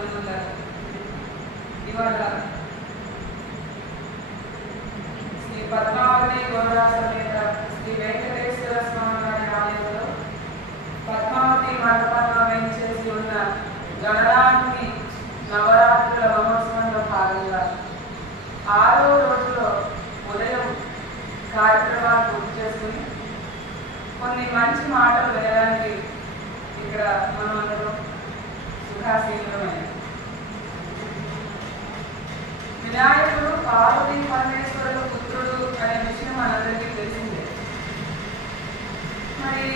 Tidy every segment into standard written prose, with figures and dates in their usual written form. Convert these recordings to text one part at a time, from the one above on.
బంధువులారా, ఇవాళ శ్రీ పద్మావతి గౌడ సమేత శ్రీ వెంకటేశ్వర స్వామి వారి ఆలయంలో పద్మావతి మండపంలో వేయించేసి ఉన్న గణరాజ్ఞి నవరాత్రుల మహోత్సవంలో భాగంగా 6వ రోజులో ఉదయం కార్యక్రమాలు పూర్తి చేసుకుని కొన్ని మంచి మాటలు వినడానికి ఇక్కడ మనం అందరం సుఖాసీనులమైన వినాయకుడు పార్వతీ పరమేశ్వరుడు పుత్రుడు అనే విషయం మనందరికీ తెలిసిందే. మరి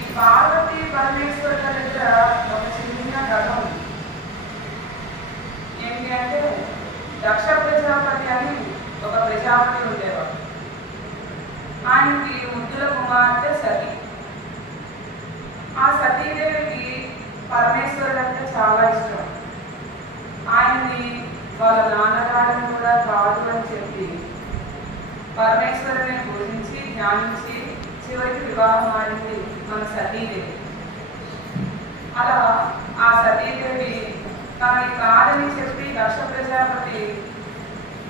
ఈ పార్వతీ పరమేశ్వరుల దగ్గర ఒక చిన్న కథ ఉంది. ఏంటి అంటే, దక్ష ప్రజాపతి అని ఒక ప్రజాపతి ఉండేవాడు. ఆయనకి ముద్దుల కుమార్తె సతీ. ఆ సతీదేవికి పరమేశ్వరుడు అంటే చాలా ఇష్టం. ఆయన్ని వాళ్ళ నాన్నగారిని కూడా కాదు అని చెప్పి పరమేశ్వరుని పూజించి ధ్యానించి చివరికి వివాహం ఆడింది మన సతీదేవి. అలా ఆ సతీదేవి తనకి కాదని చెప్పి దక్ష ప్రజాపతి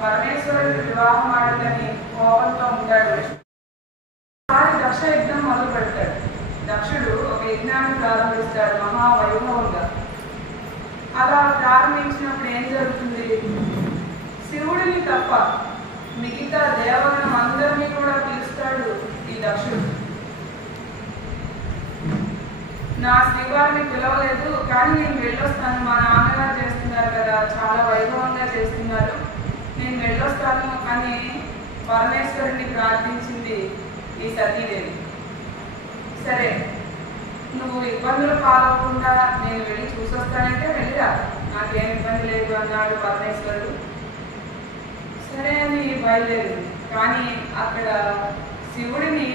పరమేశ్వరుడికి వివాహం ఆడిందని కోపంతో ఉంటాడు. దక్ష యజ్ఞం మొదలు పెడతాడు. దక్షుడు ఒక యజ్ఞాన్ని ప్రారంభిస్తాడు మహావైభవంగా. అలా ప్రారంభించినప్పుడు ఏం జరుగుతుంది? శివుడిని తప్ప మిగతా దేవగణం అందరినీ కూడా పిలుస్తాడు ఈ దక్షుడు. నా శ్రీవారిని పిలవలేదు, కానీ నేను వెళ్ళొస్తాను, మా నాన్నగారు చేస్తున్నారు కదా, చాలా వైభవంగా చేస్తున్నారు, నేను వెళ్ళొస్తాను అని పరమేశ్వరుని ప్రార్థించింది ఈ సతీదేవి. సరే, నువ్వు ఇబ్బందులు పాలవకుండా నేను వెళ్ళి చూసొస్తానంటే వెళ్ళిరా, నాకేం ఇబ్బంది లేదు అన్నాడు పరమేశ్వరుడు. సరే అని బయలుదేరింది. కానీ అక్కడ శివుడిని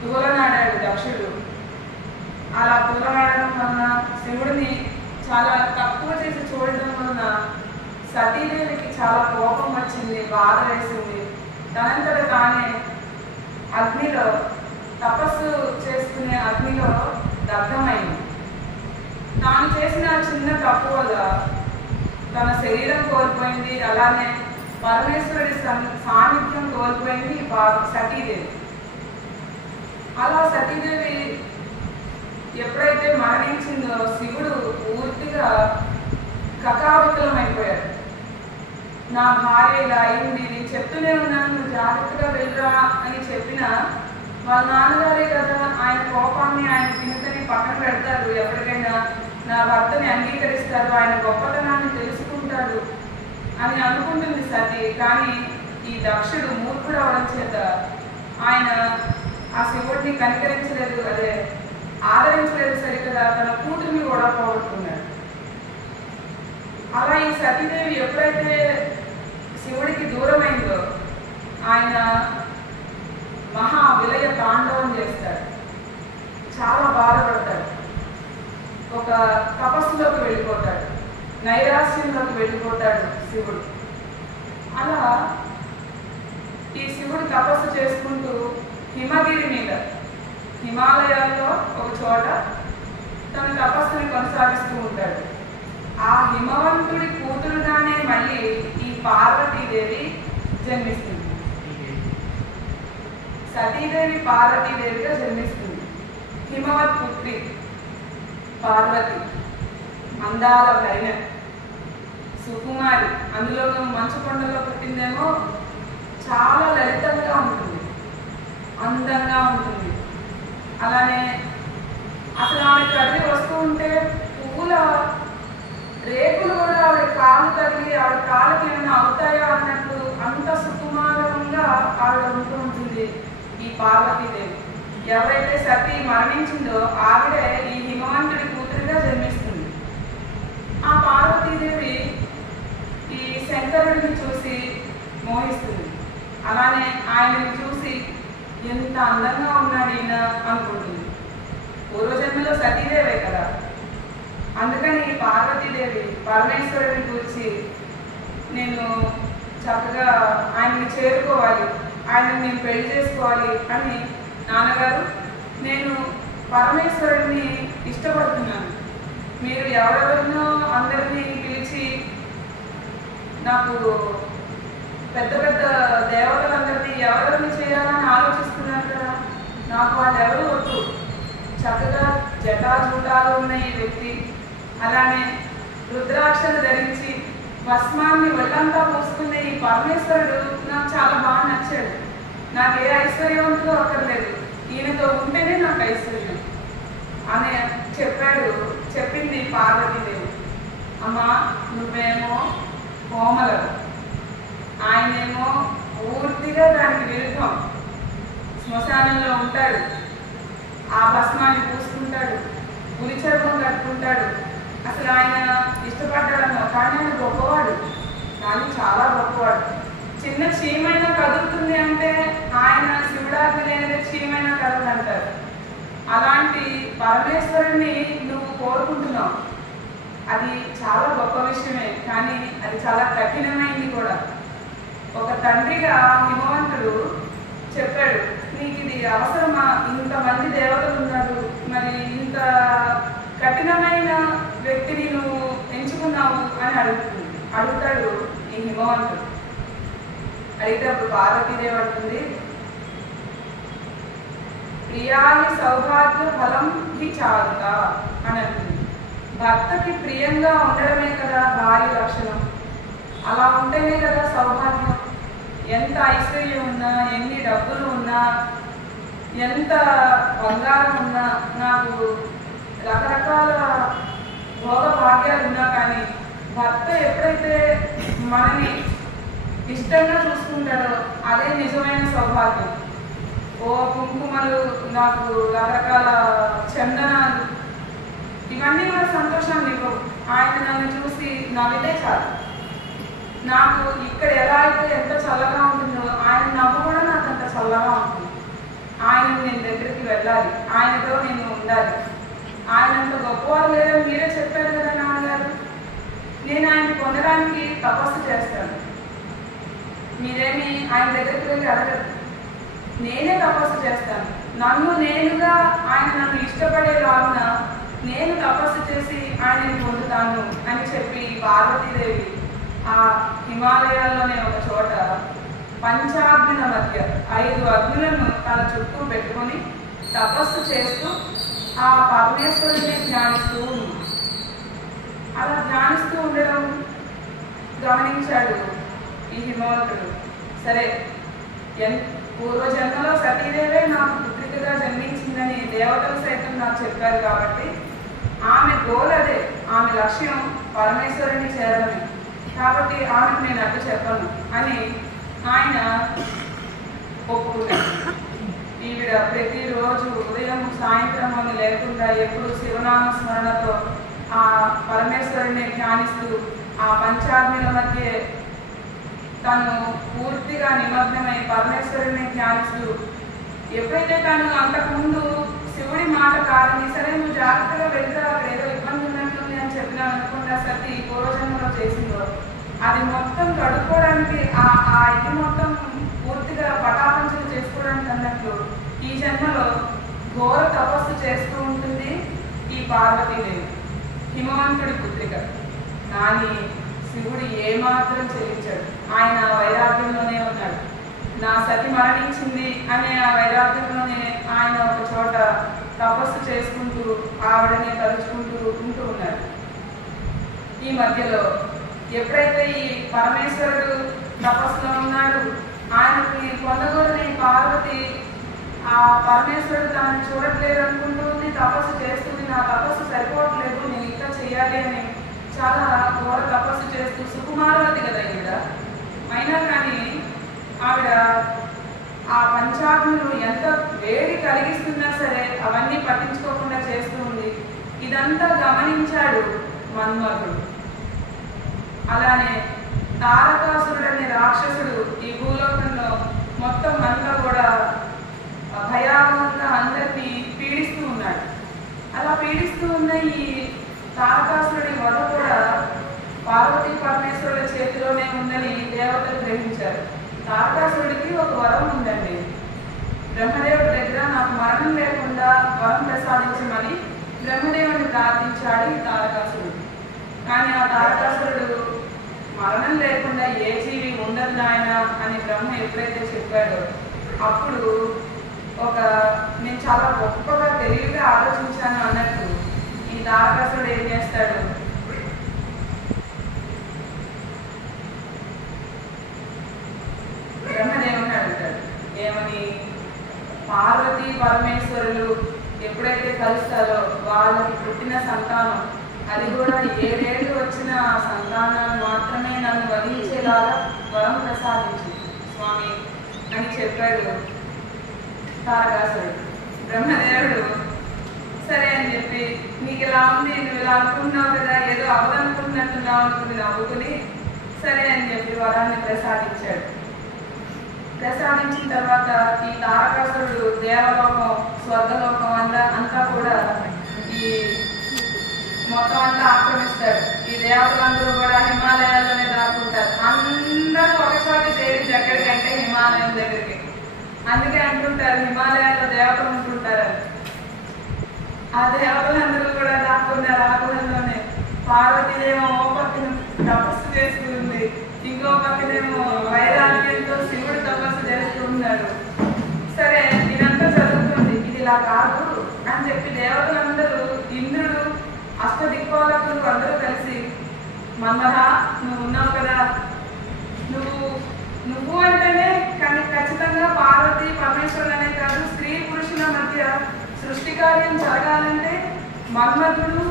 తూలనాడాడు దక్షుడు. అలా తూలనాడడం వలన, శివుడిని చాలా తక్కువ చేసి చూడడం వలన సతీదేవికి చాలా కోపం వచ్చింది, బాధ వేసింది. దానంతట తానే అగ్నిలో, తపస్సు చేసుకునే అగ్నిలో దగ్ధమైంది. తాను చేసిన చిన్న తప్పు వల్ల తన శరీరం కోల్పోయింది, అలానే పరమేశ్వరుడి సాన్నిధ్యం కోల్పోయింది సతీదేవి. అలా సతీదేవి ఎప్పుడైతే మరణించిందో శివుడు పూర్తిగా కకావికలమైపోయాడు. నా భార్య ఇలా అయింది, నేను చెప్తూనే ఉన్నాను నువ్వు జాగ్రత్తగా వెళ్ళరా అని చెప్పినా వాళ్ళ నాన్నగారే కదా, ఆయన కోపాన్ని, ఆయన వినతని పక్కన పెడతారు. ఎప్పటికైనా నా భర్తని అంగీకరిస్తారు, ఆయన గొప్పతనాన్ని తెలుసుకుంటాడు అని అనుకుంటుంది సతీ. కానీ ఈ దక్షుడు మూర్ఖుడు అవడం చేత ఆయన ఆ శివుడిని కనికరించలేదు, అదే ఆదరించలేదు సరికదా, తన కూతురిని కూడా పోగొట్టుకున్నాడు. అలా ఈ సతీదేవి ఎప్పుడైతే శివుడికి దూరమైందో ఆయన మహా విలయ తాండవం చేస్తాడు, చాలా బాధపడతాడు, ఒక తపస్సులోకి వెళ్ళిపోతాడు, నైరాశ్యంలోకి వెళ్ళిపోతాడు శివుడు. అలా ఈ శివుడు తపస్సు చేసుకుంటూ హిమగిరి మీద, హిమాలయాల్లో ఒక చోట తన తపస్సుని కొనసాగిస్తూ ఉంటాడు. ఆ హిమవంతుడి కూతురుగానే మళ్ళీ ఈ పార్వతీదేవి జన్మిస్తుంది. సతీదేవి పార్వతీదేవిగా జన్మిస్తుంది. హిమవత్ పుత్రి పార్వతి, అందాల భైన, సుకుమారి. అందులోనూ మంచు కొండలో పుట్టిందేమో చాలా లలితంగా ఉంటుంది, అందంగా ఉంటుంది. అలానే అసలు ఆమె కదిలి వస్తూ ఉంటే పువ్వుల రేకులు కూడా ఆవిడ కాలు తగిలి ఆవిడ కాళ్ళకి ఏమైనా అవుతాయా అన్నట్టు అంత సుకుమారంగా ఆవిడ ఉంటూ ఉంటుంది ఈ పార్వతీదేవి. ఎవరైతే సతీ మరణించిందో ఆవిడే ఈ హిమవంతుడి కూతురిగా జన్మిస్తుంది. ఆ పార్వతీదేవి ఈ శంకరుడిని చూసి మోహిస్తుంది. అలానే ఆయనని చూసి ఎంత అందంగా ఉన్నాడు ఈయన అనుకుంటుంది. పూర్వజన్మలో సతీదేవే కదా, అందుకని ఈ పార్వతీదేవి పరమేశ్వరుడిని గురించి నేను చక్కగా ఆయన్ని చేరుకోవాలి, ఆయనని నేను పెళ్లి చేసుకోవాలి అని, నాన్నగారు నేను పరమేశ్వరుడిని ఇష్టపడుతున్నాను, మీరు ఎవరెవరినో అందరినీ పిలిచి నాకు పెద్ద పెద్ద దేవతలందరినీ ఎవరెవరిని చేయాలని ఆలోచిస్తున్నారు కదా, నాకు వాళ్ళు ఎవరు వద్దు. చక్కగా జటాజూటాలు ఉన్న ఈ వ్యక్తి, అలానే రుద్రాక్షలు ధరించి భస్మాన్ని ఒళ్ళంతా పూసుకున్న ఈ పరమేశ్వరుడు నాకు చాలా బాగా నచ్చాడు. నాకు ఏ ఐశ్వర్యవంతులు అక్కర్లేదు, ఈయనతో ఉంటేనే నాకు ఐశ్వర్యం అని చెప్పింది పార్వతీదేవి. అమ్మా, నువ్వేమో కోమలం, ఆయనేమో పూర్తిగా దానికి విరుద్ధం. శ్మశానంలో ఉంటాడు, ఆ భస్మాన్ని పూసుకుంటాడు, పులి చర్మం కట్టుకుంటాడు. అసలు ఆయన ఇష్టపడ్డాడన్నో, కానీ ఆయన గొప్పవాడు, కానీ చాలా గొప్పవాడు. చిన్న చీమైనా కదులుతుంది అంటే ఆయన శివుడాజ్ఞ లేనిదే చీమైనా కదలు అంటారు. అలాంటి పరమేశ్వరుణ్ణి నువ్వు కోరుకుంటున్నావు, అది చాలా గొప్ప విషయమే, కానీ అది చాలా కఠినమైంది కూడా. ఒక తండ్రిగా హిమవంతుడు చెప్పాడు, నీకు ఇది అవసరమా? ఇంతమంది దేవతలు ఉన్నారు, మరి ఇంత కఠినమైన వ్యక్తిని నువ్వు ఎంచుకున్నావు అని అడుగుతాడు ఈ హిమవంతుడు. అయితే అప్పుడు పార్వతీదేవి అంటుంది, ప్రియాని సౌభాగ్య ఫలం హి చాలుత అని అంటుంది. భర్తకి ప్రియంగా ఉండడమే కదా భార్య లక్షణం. అలా ఉంటేనే కదా సౌభాగ్యం. ఎంత ఐశ్వర్యం ఉన్నా, ఎన్ని డబ్బులు ఉన్నా, ఎంత బంగారం ఉన్నా, నాకు రకరకాల భోగ భాగ్యాలు ఉన్నా కానీ భర్త ఎప్పుడైతే మనని ఇష్టంగా చూసుకుంటాడో అదే నిజమైన సౌభాగ్యం. ఓ కుంకుమలు, నాకు రకరకాల చందనాలు, ఇవన్నీ కూడా సంతోషాన్ని ఇవ్వవు. ఆయన నన్ను చూసి నవ్వితే చాలు. నాకు ఇక్కడ ఎలా అయితే ఎంత చల్లగా ఉంటుందో ఆయన నవ్వు కూడా నాకు అంత చల్లగా ఉంటుంది. ఆయన నేను దగ్గరికి వెళ్ళాలి, ఆయనతో నేను ఉండాలి. ఆయనంత గొప్పవారు లేదని మీరే చెప్పారు కదా నాన్నగారు. నేను ఆయన పొందడానికి తపస్సు చేస్తాను, మీరేమి ఆయన దగ్గరికి వెళ్ళి అడగరు. నేనే తపస్సు చేస్తాను. ఆయన నన్ను ఇష్టపడేలాగున నేను తపస్సు చేసి ఆయనని పొందుతాను అని చెప్పి పార్వతీదేవి ఆ హిమాలయాల్లోనే ఒక చోట పంచాగ్నుల మధ్య 5 అగ్నులను తన చుట్టూ పెట్టుకొని తపస్సు చేస్తూ ఆ పరమేశ్వరుని ధ్యానిస్తూ ఉంది. అలా ధ్యానిస్తూ ఉండడం గమనించాడు ఈ హిమవంతుడు. సరే, పూర్వజన్మలో సతీదేవే నాకు పుత్రికగా జన్మించిందని దేవతలు సైతం నాకు చెప్పారు కాబట్టి ఆమె గోల్ అదే, ఆమె లక్ష్యం పరమేశ్వరుని చేరడమే. కాబట్టి ఆమెకు నేను అడ్డు చెప్పను అని ఆయన ఒప్పుకున్నాడు. ఈవిడ ప్రతిరోజు ఉదయం సాయంత్రం అని లేకుండా ఎప్పుడు శివనామ స్మరణతో ఆ పరమేశ్వరుని ధ్యానిస్తూ ఆ పంచాగ్నుల మధ్య తను పూర్తిగా నిమగ్నమై పరమేశ్వరుని ధ్యానిస్తూ, ఎప్పుడైతే తను అంతకుముందు శివుడి మాట కాదని సరే నువ్వు జాగ్రత్తగా వెళ్తే అక్కడ ఏదో ఇబ్బంది ఉన్నట్టుంది అని చెప్పినా అనుకుండా సతీ పూర్వజన్మలో చేసిందో అది మొత్తం కడుక్కోవడానికి ఆ ఇది మొత్తం పూర్తిగా పటాపంచలు చేసుకోవడానికి అన్నట్లు ఈ జన్మలో ఘోర తపస్సు చేస్తూ ఉంటుంది ఈ పార్వతీదేవి, హిమవంతుడి పుత్రిక. కానీ శివుడు ఏమాత్రం చెల్లించాడు, ఆయన వైరాగ్యంలోనే ఉన్నాడు. నా సతి మరణించింది అనే ఆ వైరాగ్యంలోనే ఆయన ఒక చోట తపస్సు చేసుకుంటూ ఆవిడనే తలుచుకుంటూ ఉంటూ ఉన్నాడు. ఈ మధ్యలో ఎప్పుడైతే ఈ పరమేశ్వరుడు తపస్సులో ఉన్నాడు, ఆయనకి పొందగోరని పార్వతి ఆ పరమేశ్వరుడు తనని చూడట్లేదు అనుకుంటుంది, తపస్సు చేస్తుంది. నా తపస్సు సరిపోవట్లేదు, నేను ఇంకా చెయ్యాలి అని చాలా ఘోర తపస్సు చేస్తూ సుకుమారవతి కదా ఈవిడ, అయినా కానీ ఆవిడ ఆ పంచాగ్నులు ఎంత వేడి కలిగిస్తున్నా సరే అవన్నీ పట్టించుకోకుండా చేస్తూ ఉంది. ఇదంతా గమనించాడు మన్మధుడు. అలానే తారకాసురుడు అనే రాక్షసుడు ఈ భూలోకంలో మొత్తం అంతా కూడా భయావంగా అందరినీ పీడిస్తూ ఉన్నాడు. అలా పీడిస్తూ ఉన్న ఈ తారకాసురుడి వధ కూడా పార్వతీ పరమేశ్వరుల చేతిలోనే ఉందని దేవతలు గ్రహించారు. తారకాసురుడికి ఒక వరం ఉందండి, బ్రహ్మదేవుడి దగ్గర నాకు మరణం లేకుండా వరం ప్రసాదించమని బ్రహ్మదేవుని ప్రార్థించాడు ఈ తారకాసురుడు. కానీ ఆ తారకాసురుడు మరణం లేకుండా ఏ జీవి ఉండదు నాయన అని బ్రహ్మ ఎప్పుడైతే చెప్పాడో అప్పుడు నేను చాలా గొప్పగా తెలివిగా ఆలోచించాను అన్నట్టు ఈ తారకాసురుడు ఏం చేస్తాడు, బ్రహ్మదేవుని అడుగుతాడు ఏమని, పార్వతీ పరమేశ్వరులు ఎప్పుడైతే కలుస్తారో వాళ్ళకి పుట్టిన సంతానం, అది కూడా 7 ఏళ్ళు వచ్చిన సంతానాన్ని మాత్రమే నన్ను వధించేలాగా వరం ప్రసాదించు స్వామి అని చెప్పాడు తారకాసురుడు. బ్రహ్మదేవుడు సరే అని చెప్పి, నీకు ఇలా ఉంది, నువ్వు ఇలా అనుకుంటున్నావు కదా, ఏదో అవదనుకుంటున్నట్టున్నావు అనుకుని నవ్వుకుని సరే అని చెప్పి వరాన్ని ప్రసాదించాడు. ప్రసాదించిన తర్వాత ఈ తారకాసురుడు దేవలోకం స్వర్గలోకం అంతా కూడా ఈ మొత్తం అంతా ఆక్రమిస్తాడు. ఈ దేవతలందరూ కూడా హిమాలయాల్లోనే దాక్కుంటారు. అందరూ ఒకసారి చేరి ఎక్కడికంటే హిమాలయం దగ్గరికి. అందుకే అంటుంటారు హిమాలయాల్లో దేవతలు ఉంటుంటారు. ఆ దేవతలందరూ కూడా దాక్కున్నారు ఆ గుహల్లోనే. పార్వతి ఏమో ఓ పక్కన తపస్సు చేసుకుంది, ఇంకో పక్కనేమో వైరాగ్యంతో శివుడు తపస్సు చేస్తూ ఉన్నాడు. సరే ఇదంతా జరుగుతుంది, ఇది ఇలా కాదు అని చెప్పి దేవతలందరూ, ఇంద్రుడు, అష్టదిక్పాలకులు అందరూ కలిసి, మన్మథ నువ్వు ఉన్నావు కదా, నువ్వు అంటేనే కానీ ఖచ్చితంగా పార్వతి పరమేశ్వరులనే కాదు, స్త్రీ పురుషుల మధ్య సృష్టి కార్యం జరగాలంటే మన్మథుడు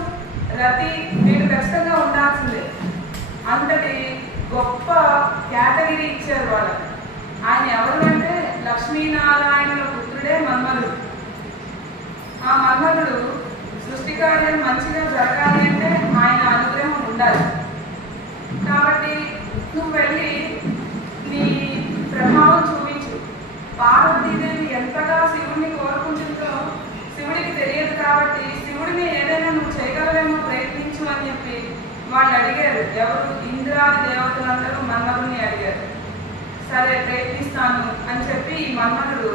రతి వీడు ఖచ్చితంగా ఉండాల్సిందే. అంతటి గొప్ప కేటగిరీ ఇచ్చారు వాళ్ళకి. ఆయన ఎవరు అంటే లక్ష్మీనారాయణుల పుత్రుడే మన్మథుడు. ఆ మన్మథుడు సృష్టి కార్యం మంచిగా జరగాలి అంటే ఆయన అనుగ్రహం ఉండాలి. కాబట్టి నువ్వు వెళ్ళి నీ ప్రభావం చూపించు. పార్వతీదేవి ఎంతగా శివుడిని కోరుకుంటుందో శివుడికి తెలియదు కాబట్టి శివుడిని ఏదైనా నువ్వు చేయగలవేమో ప్రయత్నించు అని చెప్పి వాళ్ళు అడిగారు. ఎవరు? ఇంద్రాది దేవతలందరూ మన్మథుడిని అడిగారు. సరే ప్రయత్నిస్తాను అని చెప్పి ఈ మన్మథుడు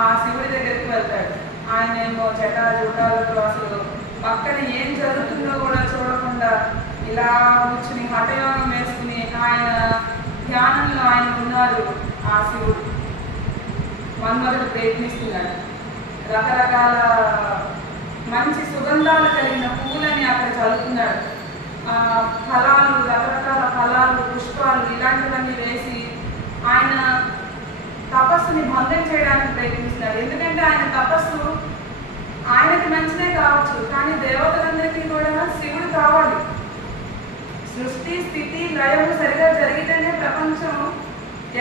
ఆ శివుడి దగ్గరికి వెళ్తాడు. ఆయన ఏమో జటాజూటాలతో అసలు పక్కన ఏం జరుగుతుందో కూడా చూడకుండా ఇలా కూర్చుని హఠయోగం వేసుకుని ఆయన ధ్యానంలో ఆయన ఉన్నారు. ఆ శివుడు మన్మథుడు ప్రయత్నిస్తున్నాడు. రకరకాల మంచి సుగంధాలు కలిగిన పువ్వులని అక్కడ చల్లుతున్నాడు. ఫలాలు, రకరకాల ఫలాలు, పుష్పాలు ఇలాంటివన్నీ వేసి ఆయన తపస్సుని భంగం చేయడానికి ప్రయత్నిస్తున్నాడు. ఎందుకంటే ఆయన తపస్సు ఆయనకి మంచిదే కావచ్చు, కానీ దేవతలందరికీ కూడా శివుడు కావాలి. సృష్టి స్థితి లయము సరిగా జరిగితేనే ప్రపంచం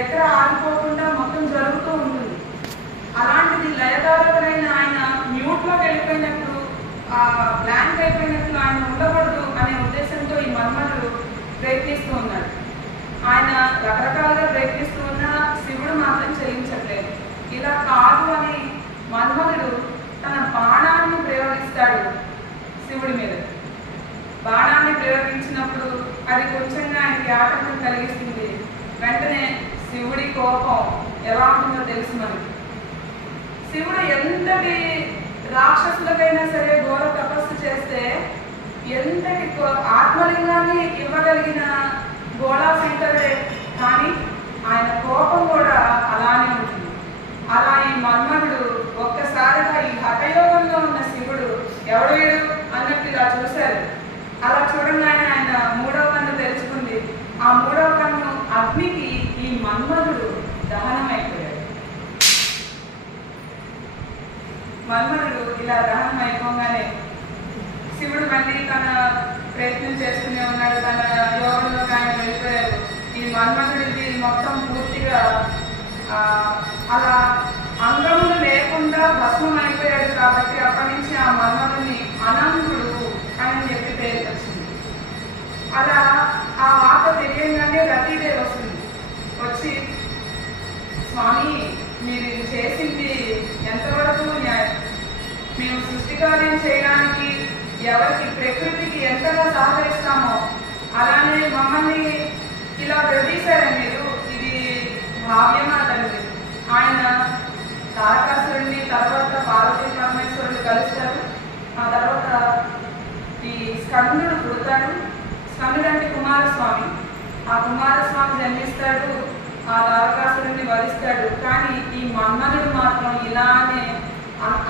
ఎక్కడ ఆగిపోకుండా మొత్తం జరుగుతూ ఉంటుంది. అలాంటిది లయకారకుడైన ఆయన మ్యూట్లోకి వెళ్ళిపోయినప్పుడు, బ్లాంక్ అయిపోయినట్లు ఆయన ఉండకూడదు అనే ఉద్దేశంతో ఈ మన్మథుడు ప్రయత్నిస్తూ ఉన్నాడు. ఆయన రకరకాలుగా ప్రయత్నిస్తూ ఉన్న శివుడు మాత్రం చెల్లించట్లేదు. ఇలా కాదు అని మన్మథుడు తన బాణాన్ని ప్రయోగిస్తాడు శివుడి మీద. బాణాన్ని ప్రయోగించినప్పుడు అది కొంచెంగా ఆయనకి ఆటంకం కలిగిస్తుంది. వెంటనే శివుడి కోపం ఎలా ఉంటుందో తెలుసు మనకి. శివుడు ఎంతటి రాక్షసులకైనా సరే ఘోర తపస్సు చేస్తే ఎంతటి ఆత్మలింగాన్ని ఇవ్వగలిగిన గోళాశంకరుడే, కానీ ఆయన కోపం కూడా అలానే ఉంటుంది. అలా ఈ మన్మథుడు ఒక్కసారిగా ఈ హఠయోగంలో ఉన్న శివుడు ఎవడు వీడు అన్నట్టు ఇలా చూశారు. అలా చూడంగానే ఆయన 3వ కన్ను తెరుచుకుంది. ఆ 3వ కన్ను అగ్నికి ఈ మన్మథుడు దహనమైపోయాడు. మన్మథుడు ఇలా దహనం అయిపోగానే శివుడు మళ్ళీ తన ప్రయత్నం చేస్తూనే ఉన్నాడు. తన యోగంలో ఆయన వెళ్ళిపోయారు. ఈ మన్మథుడికి మొత్తం పూర్తిగా అలా అంగములు లేకుండా భస్మం అయిపోయాడు. కాబట్టి అప్పటి నుంచి ఆ మన్మథుడిని అనంతుడు అని చెప్పి పేరు వచ్చింది. అలా ఆ వార్త తెలియగానే రతీదేవి వస్తుంది. వచ్చి, స్వామి మీరు ఇది చేసింది ఎంతవరకు న్యాయం? మేము సృష్టి కార్యం చేయడానికి ఎవరికి ప్రకృతికి ఎంతగా సహకరిస్తామో అలానే మమ్మల్ని ఇలా విడదీశారు మీరు. ఇది భావ్యమా తండ్రి? ఆయన తారకాసురుడిని తర్వాత పార్వతీ పరమేశ్వరుడు కలుస్తారు. ఆ తర్వాత ఈ స్కందుడు పుడతాడు. స్కందుడు అంటే కుమారస్వామి. ఆ కుమారస్వామి జన్మిస్తాడు, ఆ తారకాసురుడిని వధిస్తాడు. కానీ ఈ మన్మధుడు మాత్రం ఇలానే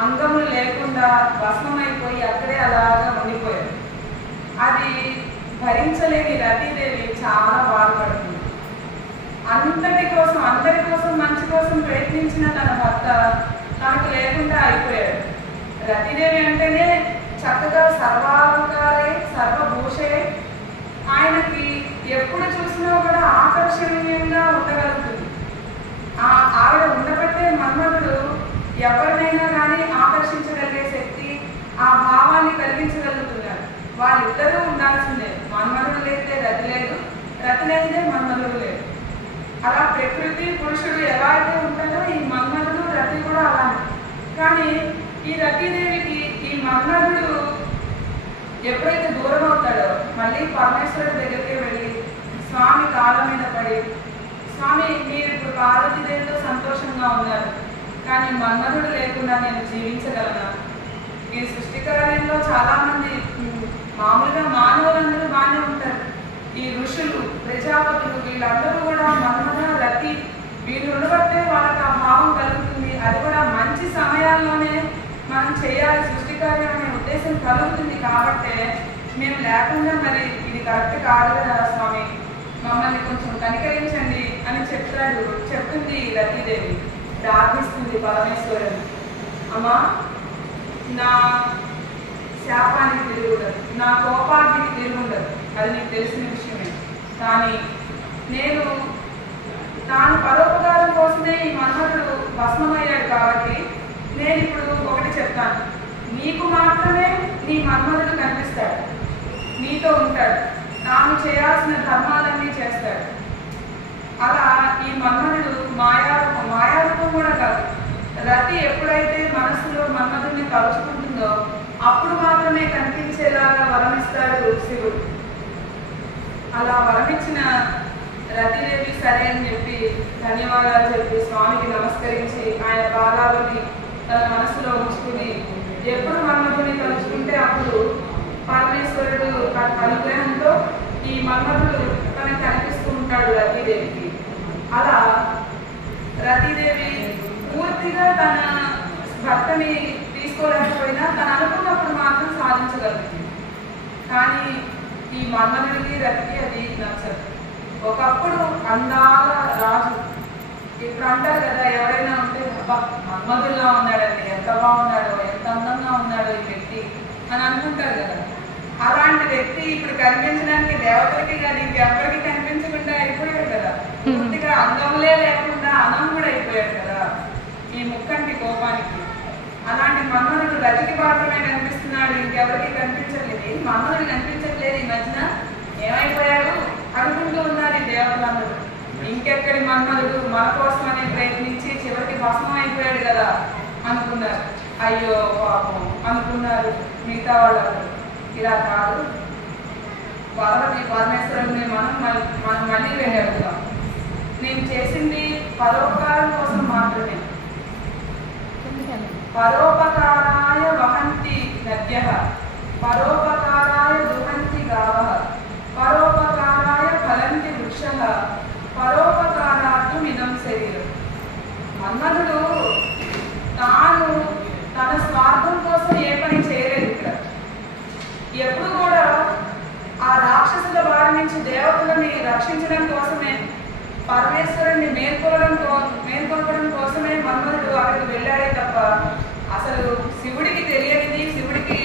అంగములు లేకుండా భస్మమైపోయి అక్కడే అలాగా ఉండిపోయాడు. అది భరించలేని రతీదేవి చాలా బాధపడుతుంది. అందరి కోసం మంచి కోసం ప్రయత్నించిన తన భర్త తనకు లేకుండా అయిపోయాడు. రతీదేవి అంటేనే చక్కగా సర్వాలంకారే సర్వభూషే, ఆయనకి ఎప్పుడు చూసినా కూడా ఆకర్షణీయంగా ఉండగలుగుతుంది. ఆవిడ ఉండబట్టే మన్మధుడు ఎవరినైనా కానీ ఆకర్షించగలిగే శక్తి, ఆ భావాన్ని కలిగించగలుగుతున్నారు. వాళ్ళిద్దరూ ఉండాల్సిందే. మన్మధుడు లేదే రతి లేదు, రతి లేదే మన్మధుడు లేదు. అలా ప్రకృతి పురుషుడు ఎలా అయితే ఉంటారో ఈ మన్మధుడు రతి కూడా అలానే. కానీ ఈ రతీదేవికి ఈ మన్మధుడు ఎప్పుడైతే దూరం అవుతాడో మళ్ళీ పరమేశ్వరుడి దగ్గరికి వెళ్ళి స్వామి కాళ్ళ మీద పడి, స్వామి మీరు ఇప్పుడు పార్వతీదేవితో సంతోషంగా ఉన్నారు, కానీ మన్మధుడు లేకుండా నేను జీవించగలనా? ఈ సృష్టి కార్యంలో చాలా మంది మామూలుగా మానవులందరూ బాగానే ఉంటారు. ఈ ఋషులు, ప్రజాపతులు వీళ్ళందరూ కూడా మన్మధ రతి వీళ్ళు ఉండబట్టే వాళ్ళకి ఆ భావం కలుగుతుంది. అది కూడా మంచి సమయాల్లోనే మనం చేయాలి, సృష్టి కార్యం అనే ఉద్దేశం కలుగుతుంది. కాబట్టే మేము లేకుండా మరి ఇది కరెక్ట్ కాదు కదా స్వామి, మమ్మల్ని కొంచెం కనికరించండి అని చెప్తుంది రతీదేవి. ప్రార్థిస్తుంది పరమేశ్వరుని, అమ్మా నా శాపానికి తిరుగుండదు, నా కోపానికి తిరుగుండదు, అది నీకు తెలిసిన విషయమే. కానీ నేను తాను పరోపకారం కోసమే ఈ మన్మధుడు భస్మమయ్యాడు కాబట్టి నేను ఇప్పుడు ఒకటి చెప్తాను. నీకు మాత్రమే నీ మన్మధుడు కనిపిస్తాడు, నీతో ఉంటాడు, తాను చేయాల్సిన ధర్మాలన్నీ చేస్తాడు. అలా ఈ మన్మధుడు మాయారూపం కూడా కాదు. రతి ఎప్పుడైతే మనసులో మన్మధుడిని తలుచుకుంటుందో అప్పుడు మాత్రమే కనిపించేలాగా వరమిస్తాడు శివుడు. అలా వరమిచ్చిన రతీదేవి సరే అని చెప్పి ధన్యవాదాలు చెప్పి స్వామికి నమస్కరించి ఆయన పాదాలని తన మనసులో ఉంచుకుని ఎప్పుడు మన్మధుడిని తలుచుకుంటే అప్పుడు పరమేశ్వరుడు అనుగ్రహంతో ఈ మన్మధుడు తనకు కనిపిస్తూ ఉంటాడు రతీదేవికి. అలా రతీదేవి పూర్తిగా తన భర్తని తీసుకోలేకపోయినా తను అనుకున్నప్పుడు మాత్రం సాధించగలుగుతుంది. కానీ ఈ మన్మధుడికి రతికి అది నచ్చదు. ఒకప్పుడు అందాల రాజు, ఇప్పుడు అంటారు కదా ఎవరైనా ఉంటే అబ్బా మన్మధుడిలా ఉన్నాడండి, ఎంత బాగున్నాడో, ఎంత అందంగా ఉన్నాడో ఈ వ్యక్తి అని అనుకుంటారు కదా. అలాంటి వ్యక్తి ఇప్పుడు కనిపించడానికి దేవతలకి కానీ ఇంకెవరికి కనిపించకుండా అయిపోయాడు కదా. పూర్తిగా అందములే లేకుండా అనంగుడు అయిపోయాడు కదా ఈ ముక్కంటి కోపానికి. అలాంటి మన్మధుడు రతికి మాత్రమే కనిపిస్తున్నాడు, ఇంకెవరికి కనిపించలేదు. మన్మధుడు కనిపించట్లేదు ఈ మధ్యన, ఏమైపోయాడు అనుకుంటూ ఉన్నారు ఈ దేవతలందరూ. ఇంకెక్కడి మన్మధుడు మన కోసమని ప్రయత్నించి చివరికి భస్మం అయిపోయాడు కదా అనుకున్నారు. అయ్యో పాపం అనుకున్నారు మిగతా వాళ్ళందరూ. ఇలా కాదు, పార్వతి పరమేశ్వరుడిని మనం మళ్ళీ వెళ్ళగలుగుతాం. నేను చేసింది పరోపకారం కోసం మాత్రమే. పరోపకారాయ వహంతి నద్యః, పరోపకారాయ దుహంతి గావః, పరోపకారాయ ఫలంతి వృక్షః, పరోపకారార్థం ఇదం శరీరం. మన్మధుడు తాను తన స్వార్థం కోసం ఏ పని చేయలేదు. ఇక్కడ ఎప్పుడు కూడా ఆ రాక్షసుల బారి నుంచి దేవతలని రక్షించడం కోసమే, పరమేశ్వరుణ్ణి మేల్కొల్పడం కోసమే మన్మధుడు అక్కడికి వెళ్ళాడే తప్ప అసలు శివుడికి తెలియనిది, శివుడికి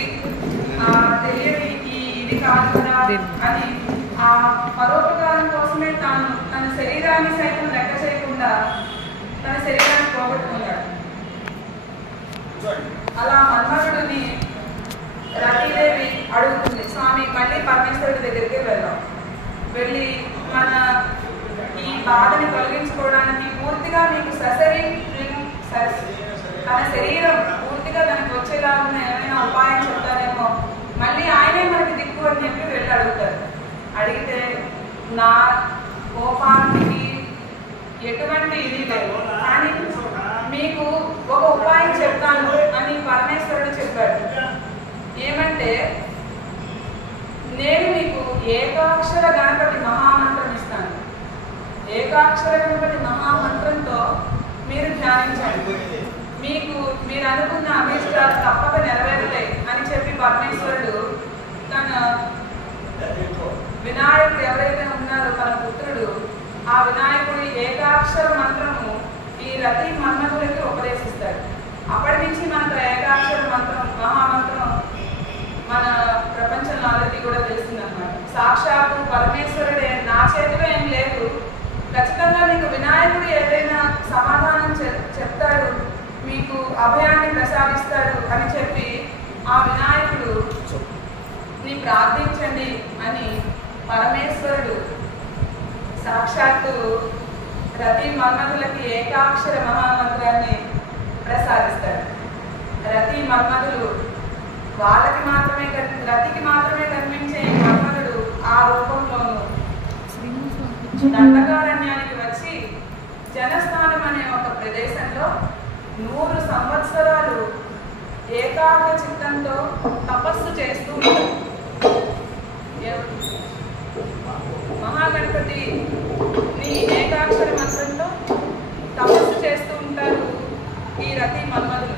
తెలియని ఇది కాదు కదా అని ఆ పరోపకారం కోసమే తాను తన శరీరాన్ని సైతం లెక్క చేయకుండా తన శరీరాన్ని పోగొట్టుకున్నాడు. అలా మన్మధుడిని రతీదేవి అడుగుతుంది, స్వామి మళ్ళీ పరమేశ్వరుడి దగ్గరికి వెళ్దాం, వెళ్ళి మన ఈ బాధని తొలగించుకోవడానికి పూర్తిగా మీకు తన శరీరం పూర్తిగా తనకు వచ్చేలా ఉన్న ఏమైనా ఉపాయం చెప్తారేమో, మళ్ళీ ఆయనే మనకి దిక్కు అని చెప్పి వెళ్ళి అడుగుతారు. అడిగితే నా కోపానికి ఎటువంటి ఇది లేదు, కానీ మీకు ఒక ఉపాయం చెప్తాను అని పరమేశ్వరుడు చెప్పాడు. ఏమంటే, నేను మీకు ఏకాక్షర గణపతి మహామంత్రం ఇస్తాను. ఏకాక్షర గణపతి మహామంత్రంతో మీరు ధ్యానించండి. మీరు అనుకున్న అభిష్టాలు తప్పక నెరవేరుతాయి అని చెప్పి పరమేశ్వరుడు తన వినాయకుడు ఎవరైతే ఉన్నారో తన పుత్రుడు, ఆ వినాయకుడి ఏకాక్షర మంత్రము ఈ రతి మన్మధులకి ఉపదేశిస్తాడు. అప్పటి నుంచి మనకు ఏకాక్షర మంత్రం మహామంత్రం మన ప్రపంచంలో అందరికీ కూడా తెలిసిందన్నమాట. సాక్షాత్తు పరమేశ్వరుడే నా చేతిలో ఏం లేదు, ఖచ్చితంగా మీకు వినాయకుడు ఏదైనా సమాధానం చెప్తాడు, మీకు అభయాన్ని ప్రసాదిస్తాడు అని చెప్పి ఆ వినాయకుడు ని ప్రార్థించండి అని పరమేశ్వరుడు సాక్షాత్తు రతి మన్మధులకి ఏకాక్షర మహామంత్రాన్ని ప్రసాదిస్తాడు. రతి మన్మధులు వాళ్ళకి మాత్రమే రతికి మాత్రమే కనిపించే మన్మధుడు ఆ రూపంలోనూ దండకారణ్యానికి వచ్చి జనస్థానం అనే ఒక ప్రదేశంలో 100 సంవత్సరాలు ఏకాగ్ర చిత్తంతో తపస్సు చేస్తూ ఉంటారు. మహాగణపతి ని ఏకాక్షర మంత్రంతో తపస్సు చేస్తూ ఉంటారు ఈ రతి మన్మధులు.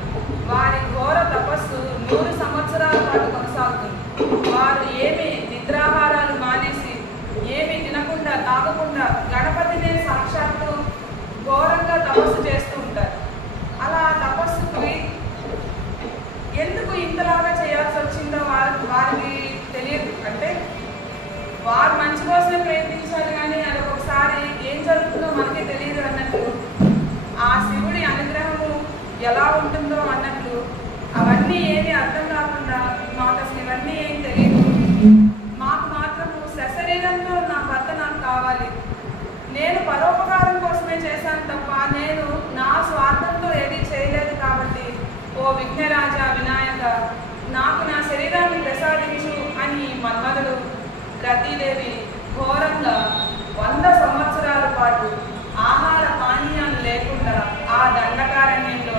వారి ఘోర తపస్సు 100 సంవత్సరాల పాటు కొనసాగుతుంది. వారు ఏమి నిద్రాహారాలు మానేసి ఏమి తినకుండా తాగకుండా గణపతిని సాక్షాత్తు ఘోరంగా తపస్సు చేస్తూ ఉంటారు. అలా తపస్సుకి ఎందుకు ఇంతలాగా చేయాల్సి వచ్చిందో వారికి తెలియదు. అంటే వారు మంచి కోసమే ప్రయత్నించాలి, కానీ అది ఒకసారి ఏం జరుగుతుందో మనకి తెలియదు అన్నట్లు, ఆ శివుడి అనుగ్రహము ఎలా ఉంటుందో అన్నట్లు అవన్నీ ఏమి అర్థం కాకుండా మాకు అసలు ఇవన్నీ ఏం తెలియదు, మాకు మాత్రము సశరీరంతో నా భర్త నాకు కావాలి, నేను పరోపకారం కోసమే చేశాను తప్ప నేను నా స్వార్థంతో ఏది చేయలేదు కాబట్టి ఓ విఘ్నరాజా వినాయక నాకు నా శరీరాన్ని ప్రసాదించు అని మన్మధుడు రతీదేవి ఘోరంగా 100 సంవత్సరాల పాటు ఆహార పానీయాలు లేకుండా ఆ దండకారణ్యంలో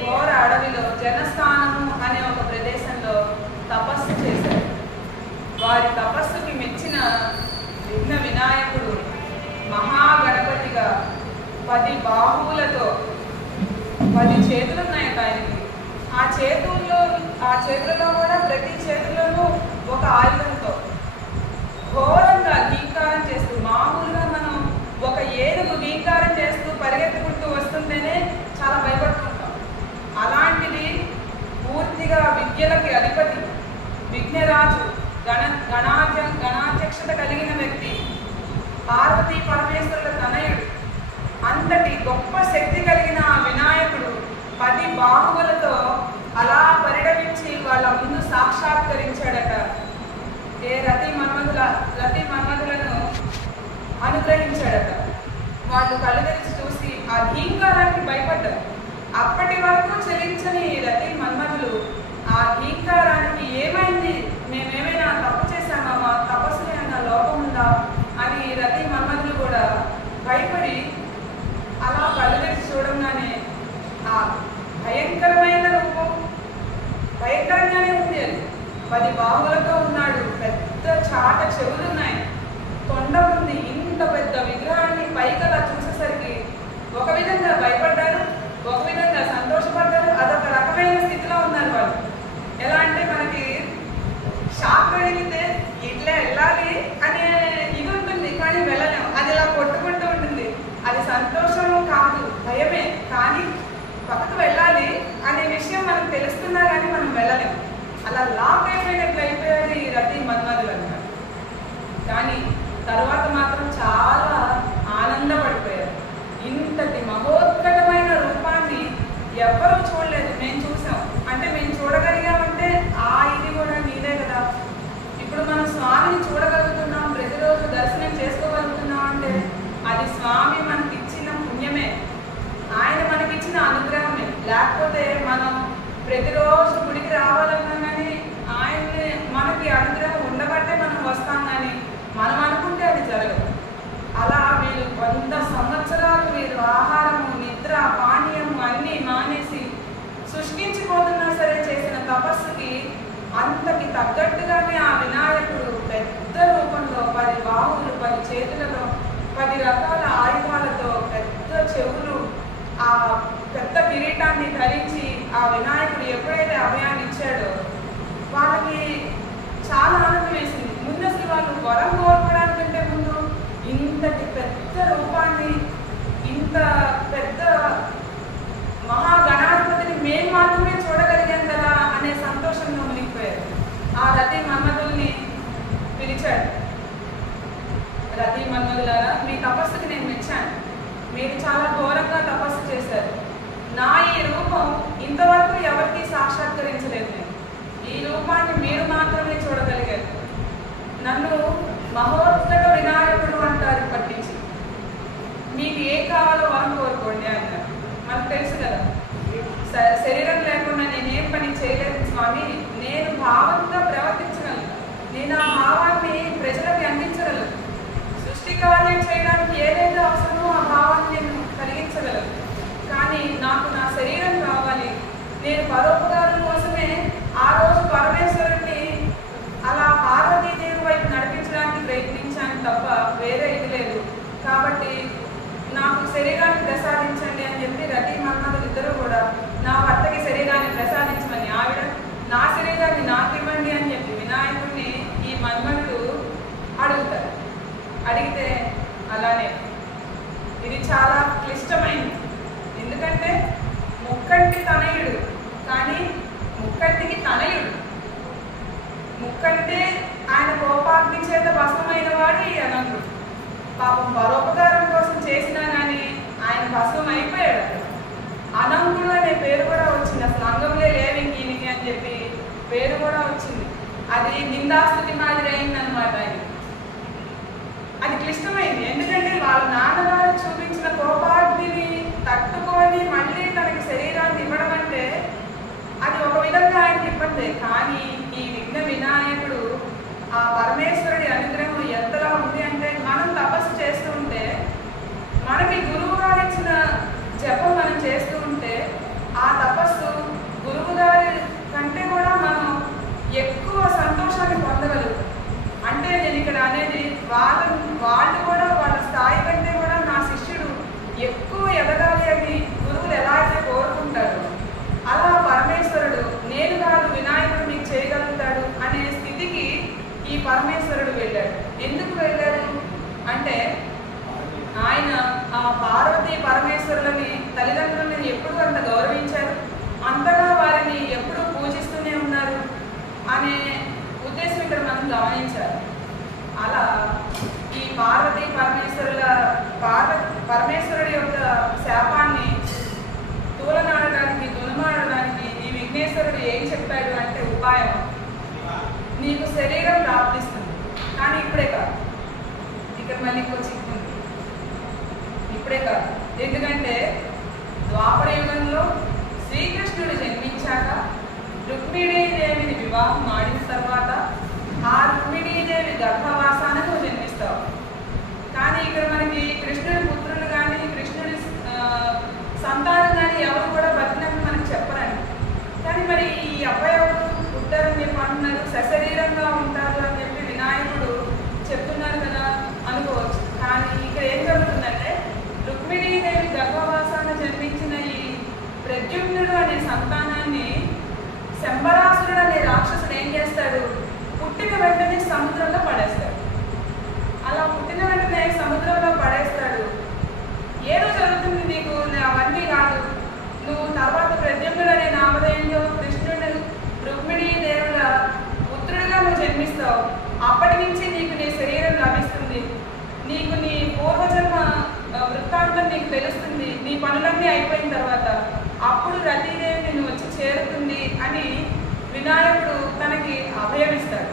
ఘోర అడవిలో జనస్థానము అనే ఒక ప్రదేశంలో తపస్సు చేశారు. వారి తపస్సుకి మెచ్చిన విఘ్న వినాయకుడు మహాగణపతిగా 10 బాహువులతో 10 చేతులున్నాయట ఆయనకి. ఆ చేతుల్లో కూడా ప్రతి చేతుల్లోనూ ఒక ఆయుధంతో ఘోరంగా గీంకారం చేస్తూ, మామూలుగా మనం ఒక ఏనుగు గీంకారం చేస్తూ పరిగెత్తుకుంటూ వస్తుంటేనే చాలా భయపడుతుంటాం. అలాంటిది పూర్తిగా విద్యలకి అధిపతి విఘ్నరాజు, గణాధ్యక్షత కలిగిన వ్యక్తి, పార్వతీ పరమేశ్వరుల తనయుడు, అంతటి గొప్ప శక్తి కలిగిన ఆ వినాయకుడు 10 బాహువులతో అలా పరిణమించి వాళ్ళ ముందు సాక్షాత్కరించాడట. రతి మన్మధులను అనుగ్రహించాడట. వాళ్ళు కళ్ళు తెరిచి చూసి ఆ ఘీంకారానికి భయపడ్డారు. అప్పటి వరకు చెలించని రతి మన్మధులు ఆ ఘీంకారానికి ఏమైంది, మేమేమైనా తప్పు చేశామా, మా తపస్సులో ఏమైనా లోపం ఉందా అని రతి మన్మధులు కూడా భయపడి అలా కళ్ళు తెరిచి చూడంగానే ఆ భయంకరమైన రూపం భయంకరంగానే ఉంది. అది 10 బాహువులతో ఉన్నాడు, పెద్ద చాట చెవులున్నాయి, తొండ ఉంది. ఇంత పెద్ద విగ్రహాన్ని పైకి అలా చూసేసరికి ఒక విధంగా భయపడ్డారు, ఒక విధంగా సంతోషపడ్డారు. అదొక రకమైన స్థితిలో ఉన్నారు వాళ్ళు. ఎలా అంటే మనకి షాక్ కలిగితే ఇట్లా వెళ్ళాలి అనే ఇది ఉంటుంది, కానీ వెళ్ళలేము. అది ఇలా కొట్టుకుంటూ ఉంటుంది. అది సంతోషం కాదు, భయమే. కానీ పక్కకు వెళ్ళాలి అనే విషయం మనకు తెలుస్తున్నా కానీ మనం వెళ్ళలేము. అలా లాక్ అయిపోయినట్లు అయిపోయారు ఈ రతి మన్మధులు అన్నారు. కానీ తర్వాత మాత్రం చాలా ఆనందపడిపోయారు. ఇంతటి మహోత్కటమైన రూపాన్ని ఎవ్వరూ చూడలేదు. మేము చూసాం అంటే మేము చూడగలిగామంటే ఇది కూడా నీదే కదా. ఇప్పుడు మనం స్వామిని చూడగలుగుతున్నాం, ప్రతిరోజు దర్శనం చేసుకోగలుగుతున్నాం అంటే అది స్వామి మనకి ఇచ్చిన పుణ్యమే, ఆయన మనకిచ్చిన అనుగ్రహమే. లేకపోతే మనం ప్రతిరోజు గుడికి రావాలన్నా కానీ ఆయన్ని మనకి అనుగ్రహం ఉండగా రతి మన్మధులారా, మీ తపస్సుకి నేను మెచ్చాను. మీరు చాలా ఘోరంగా తపస్సు చేశారు. నా ఈ రూపం ఇంతవరకు ఎవరికి సాక్షాత్కరించలేదు. నేను ఈ రూపాన్ని మీరు మాత్రమే చూడగలిగారు. నన్ను మహోత్సవ వినాయకుడు అంటారు పట్టించి. మీకు ఏం కావాలో వరం కోరుకోండి అన్నారు. మనకు తెలుసు కదా, శరీరం లేకుండా నేనేం పని చేయలేదు స్వామి. నేను భావంగా ప్రవర్తించగలను. నేను ఆ భావాన్ని ప్రజలకు అందించగలను. సృష్టి కార్యం చేయడానికి ఏదైతే అవసరమో ఆ భావాన్ని నేను కలిగించగలను. కానీ నాకు నా శరీరం కావాలి. నేను పరోపకారం కోసమే ఆ రోజు పరమేశ్వరుడిని అలా పార్వతీదేవి వైపు నడిపించడానికి ప్రయత్నించాను తప్ప వేరే ఇది లేదు. కాబట్టి నాకు శరీరాన్ని ప్రసాదించండి అని చెప్పి రతి మన్మధులు ఇద్దరు కూడా నా భర్తకి శరీరాన్ని ప్రసాదించమని, ఆవిడ నా శరీరాన్ని నాకు ఇవ్వండి అని చెప్పి వినాయకుడిని ఈ మన్మధుడు అడుగుతారు. అడిగితే అలానే ఇది చాలా క్లిష్టమైంది. ఎందుకంటే ముక్కంటి తనయుడు, కానీ ముక్కంటికి తనయుడు. ముక్కంటే ఆయన కోపాగ్ని చేత భస్మమైన వాడు ఈ అనంతుడు. పాపం పరోపకారం కోసం చేసినా కానీ ఆయన భస్మం అయిపోయాడు. అనంతుడు అనే పేరు కూడా వచ్చింది. అసలు అంగములే లేవి ఈయనకి అని చెప్పి పేరు కూడా వచ్చింది. అది నిందాస్తుతి మాదిరి అయింది అనమాట. అది క్లిష్టమైంది. ఎందుకంటే వాళ్ళ నాన్నగారు చూపించిన కోపాగ్నిని తట్టుకొని మళ్ళీ తనకి శరీరాన్ని ఇవ్వడం అంటే అది ఒక విధంగా ఆయనకి ఇబ్బందే. కానీ ఈ విఘ్న వినాయకుడు ఆ పరమేశ్వరుడి అనుగ్రహం ఎంతలా ఉంది అంటే, మనం తపస్సు చేస్తూ ఉంటే, మనకి గురువు గారు ఇచ్చిన జపం మనం చేస్తూ ఉంటే ఆ తపస్సు గురువు గారి కంటే కూడా మనం ఎక్కువ సంతోషాన్ని పొందగలుగుతాం. అంటే నేను ఇక్కడ అనేది వాళ్ళు కూడా వాళ్ళ స్థాయి కంటే కూడా నా శిష్యుడు ఎక్కువ ఎదగాలి అని గురువులు ఎలా అయితే కోరుకుంటారు, అలా పరమేశ్వరుడు నేను కాదు వినాయకుడు మీకు చేయగలుగుతాడు అనే స్థితికి ఈ పరమేశ్వరుడు వెళ్ళాడు. ఎందుకు వెళ్ళాడు అంటే, ఆయన ఆ పార్వతీ పరమేశ్వరులని తల్లిదండ్రులని ఎప్పుడు అంత గౌరవించారు, అంతగా వారిని ఎప్పుడూ పూజిస్తూనే ఉన్నారు అనే ఉద్దేశం ఇక్కడ మనం గమనించాలి. అలా ఈ పార్వతీ పరమేశ్వరుడి యొక్క శాపాన్ని తూలనాడడానికి దునమాడడానికి ఈ విఘ్నేశ్వరుడు ఏం చెప్పాడు అంటే ఉపాయం, నీకు శరీరం ప్రాప్తిస్తుంది. కానీ ఇప్పుడే కాదు, ఇక్కడ మళ్ళీ ఇంకో చిక్కుంది. ఇప్పుడే కాదు, ఎందుకంటే ద్వాపర యుగంలో శ్రీకృష్ణుడు జన్మించాక రుక్మిణీదేవిని వివాహం ఆడిన తర్వాత ఆ రుక్మిణీదేవి గర్భవాసాన్ని నువ్వు జన్మిస్తావు. కానీ ఇక్కడ మనకి కృష్ణుడి పుత్రులు కానీ కృష్ణుడి సంతానం కానీ ఎవరు కూడా బతినట్టు మనకు చెప్పరండి. కానీ మరి ఈ అబ్బాయి ఎవరు పుట్టారని చెప్పి అంటున్నారు, సశరీరంగా ఉంటారు అని చెప్పి వినాయకుడు చెప్తున్నారు కదా అనుకోవచ్చు. కానీ ఇక్కడ ఏం జరుగుతుందంటే, రుక్మిణీదేవి గర్భవాసాన్ని జన్మించిన ఈ ప్రద్యుమ్నుడు అనే సంతానాన్ని శంబరాసురుడు అనే రాక్షసుడు ఏం చేస్తాడు, పుట్టిన వెంటనే సముద్రంలో పడేస్తాడు. అలా పుట్టిన వెంటనే సముద్రంలో పడేస్తాడు. ఏదో జరుగుతుంది నీకు, అవన్నీ కాదు, నువ్వు తర్వాత ప్రద్యుమ్నుడు అనే నామధేయంలో కృష్ణుడు రుక్మిణీదేవుల పుత్రుడిగా నువ్వు జన్మిస్తావు. అప్పటి నుంచి నీకు నీ శరీరం లభిస్తుంది, నీకు నీ పూర్వజన్మ వృత్తాంతం నీకు తెలుస్తుంది, నీ పనులన్నీ అయిపోయిన తర్వాత అప్పుడు రతీదేవి నువ్వు వచ్చి చేరుతుంది అని వినాయకుడు తనకి అభయమిస్తాడు.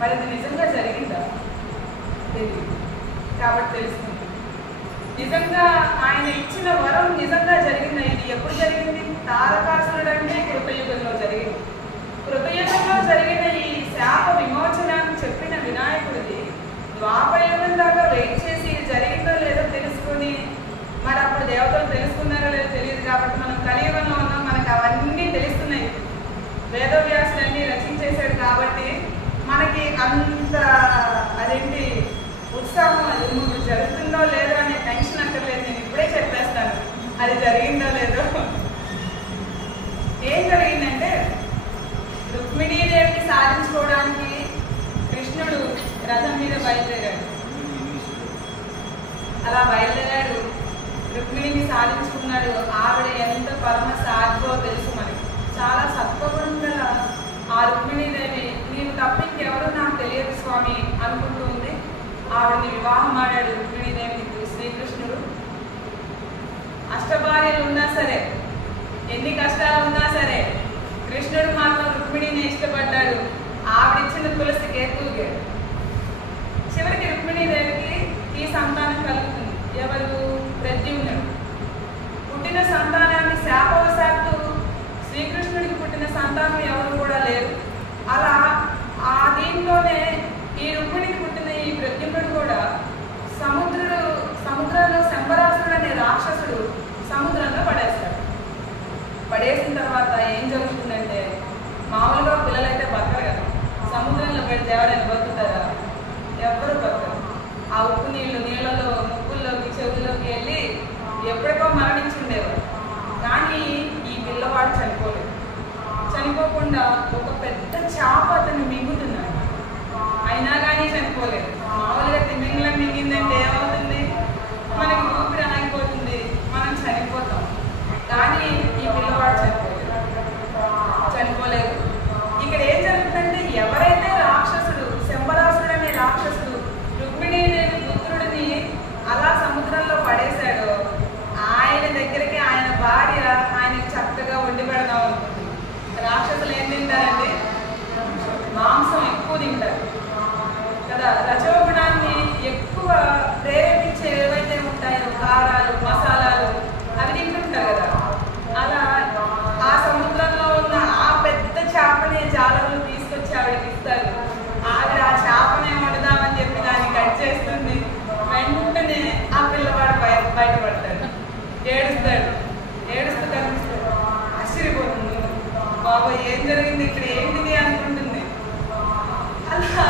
మరి ఇది నిజంగా జరిగిందా? తెలియదు. కాబట్టి తెలుస్తుంది నిజంగా ఆయన ఇచ్చిన వరం నిజంగా జరిగిందా? ఇది ఎప్పుడు జరిగింది? తారకాసురుడు అంటే కృతయుగంలో జరిగింది. కృతయుగంలో జరిగిన ఈ శాప విమోచనాన్ని చెప్పిన వినాయకుడిది ద్వాపరయుగం దాకా వెయిట్ చేసి ఇది జరిగిందో లేదో తెలుసుకుని, మరి అప్పుడు దేవతలు తెలుసుకున్నారో లేదో తెలియదు. కాబట్టి మనం కలియుగంలో ఉన్నాం, మనకు అవన్నీ తెలుస్తున్నాయి. వేదవ్యాసులన్నీ రచించేశాడు కాబట్టి మనకి అంత అదేంటి ఉత్సాహం, అది ముందు జరుగుతుందో లేదో అనే టెన్షన్ అక్కర్లేదు. నేను ఇప్పుడే చెప్పేస్తాను అది జరిగిందో లేదో. ఏం జరిగిందంటే, రుక్మిణీదేవిని సాధించుకోవడానికి కృష్ణుడు రథం మీద బయలుదేరాడు. అలా బయలుదేరాడు, రుక్మిణిని సాధించుకున్నాడు. ఆవిడ ఎంత పరమ సాధ్వో తెలుసు మనకి. చాలా సత్వగుణం గల ఆ రుక్మిణీదేవి, నీవు తప్ప ఇంకెవరు నాకు తెలియదు స్వామి అనుకుంటూ ఉంది. ఆవిడని వివాహం ఆడాడు రుక్మిణీదేవికి శ్రీకృష్ణుడు. అష్టభార్యలు ఉన్నా సరే, ఎన్ని కష్టాలు ఉన్నా సరే, కృష్ణుడు మాత్రం రుక్మిణిని ఇష్టపడ్డాడు. ఆవిడిచ్చిన తులసికి తూగాడు. చివరికి రుక్మిణీదేవికి ఈ సంతానం కలుగుతుంది. ఎవరు? ప్రద్యుమ్నుడు. పుట్టిన సంతానాన్ని శాపవశాత్తు శ్రీకృష్ణుడికి పుట్టిన సంతానం ఎవరు కూడా లేరు. అలా ఆ దీంట్లోనే ఈ రుక్మిణికి పుట్టిన ఈ ప్రద్యుమ్నుడు కూడా సముద్రంలో శంబరాసురుడు అనే రాక్షసుడు సముద్రంలో పడేస్తాడు. పడేసిన తర్వాత ఏం జరుగుతుందంటే, మామూలుగా పిల్లలైతే బతకరు కదా, సముద్రంలో పెడితే ఎవరైనా బతుకుతారా? ఎవరు బతకరు. ఆ ఉప్పు నీళ్ళలో ముక్కుల్లోకి చెవుల్లోకి వెళ్ళి ఎప్పటికో మరణించి ఉండేవారు. కానీ ఈ పిల్లవాడు చనిపోలేదు. చనిపోకుండా ఒక పెద్ద చేప అతను మింగుతున్నాడు. అయినా కానీ చనిపోలేదు. మామూలుగా తిమింగలం మింగిందంటే ఏమవుతుంది? మనకి ఊపిరి ఆగిపోతుంది, మనం చనిపోతాం. కానీ ఈ పిల్లవాడు చనిపోలేదు. ఇక్కడ ఏం జరుగుతుందంటే, ఎవరైతే రాక్షసుడు శంబరాసుడు అనే రాక్షసుడు రుక్మిణీదేవి పుత్రుడిని అలా సముద్రంలో పడేశాడో, ఆయన దగ్గరికి ఆయన భార్య ఆయనకి చక్కగా వండి పెడదాం అనుకుంటుంది. రాక్షసులు ఏం తింటారంటే మాంసం ఎక్కువ తింటారు కదా, రజోగుణాన్ని ఎక్కువ ప్రేరేపించే ఏవైతే ఉంటాయో కారాలు మసాలాలు అవి తింటుంటారు కదా. అలా ఆ సముద్రంలో ఉన్న ఆ పెద్ద చేపని జాలలు తీసుకొచ్చి ఆవిడకి ఇస్తారు. ఆవిడ ఆ చేపనే వండుదామని చెప్పి దాన్ని కట్ చేస్తుంది. వెంటనే ఆ పిల్లవాడు బయటపడతాడు, ఏడుస్తూ కనిపిస్తాడు. ఆశ్చర్యపోతుంది, బాబా ఏం జరిగింది ఇక్కడ, ఏంటిది అనుకుంటుంది. అలా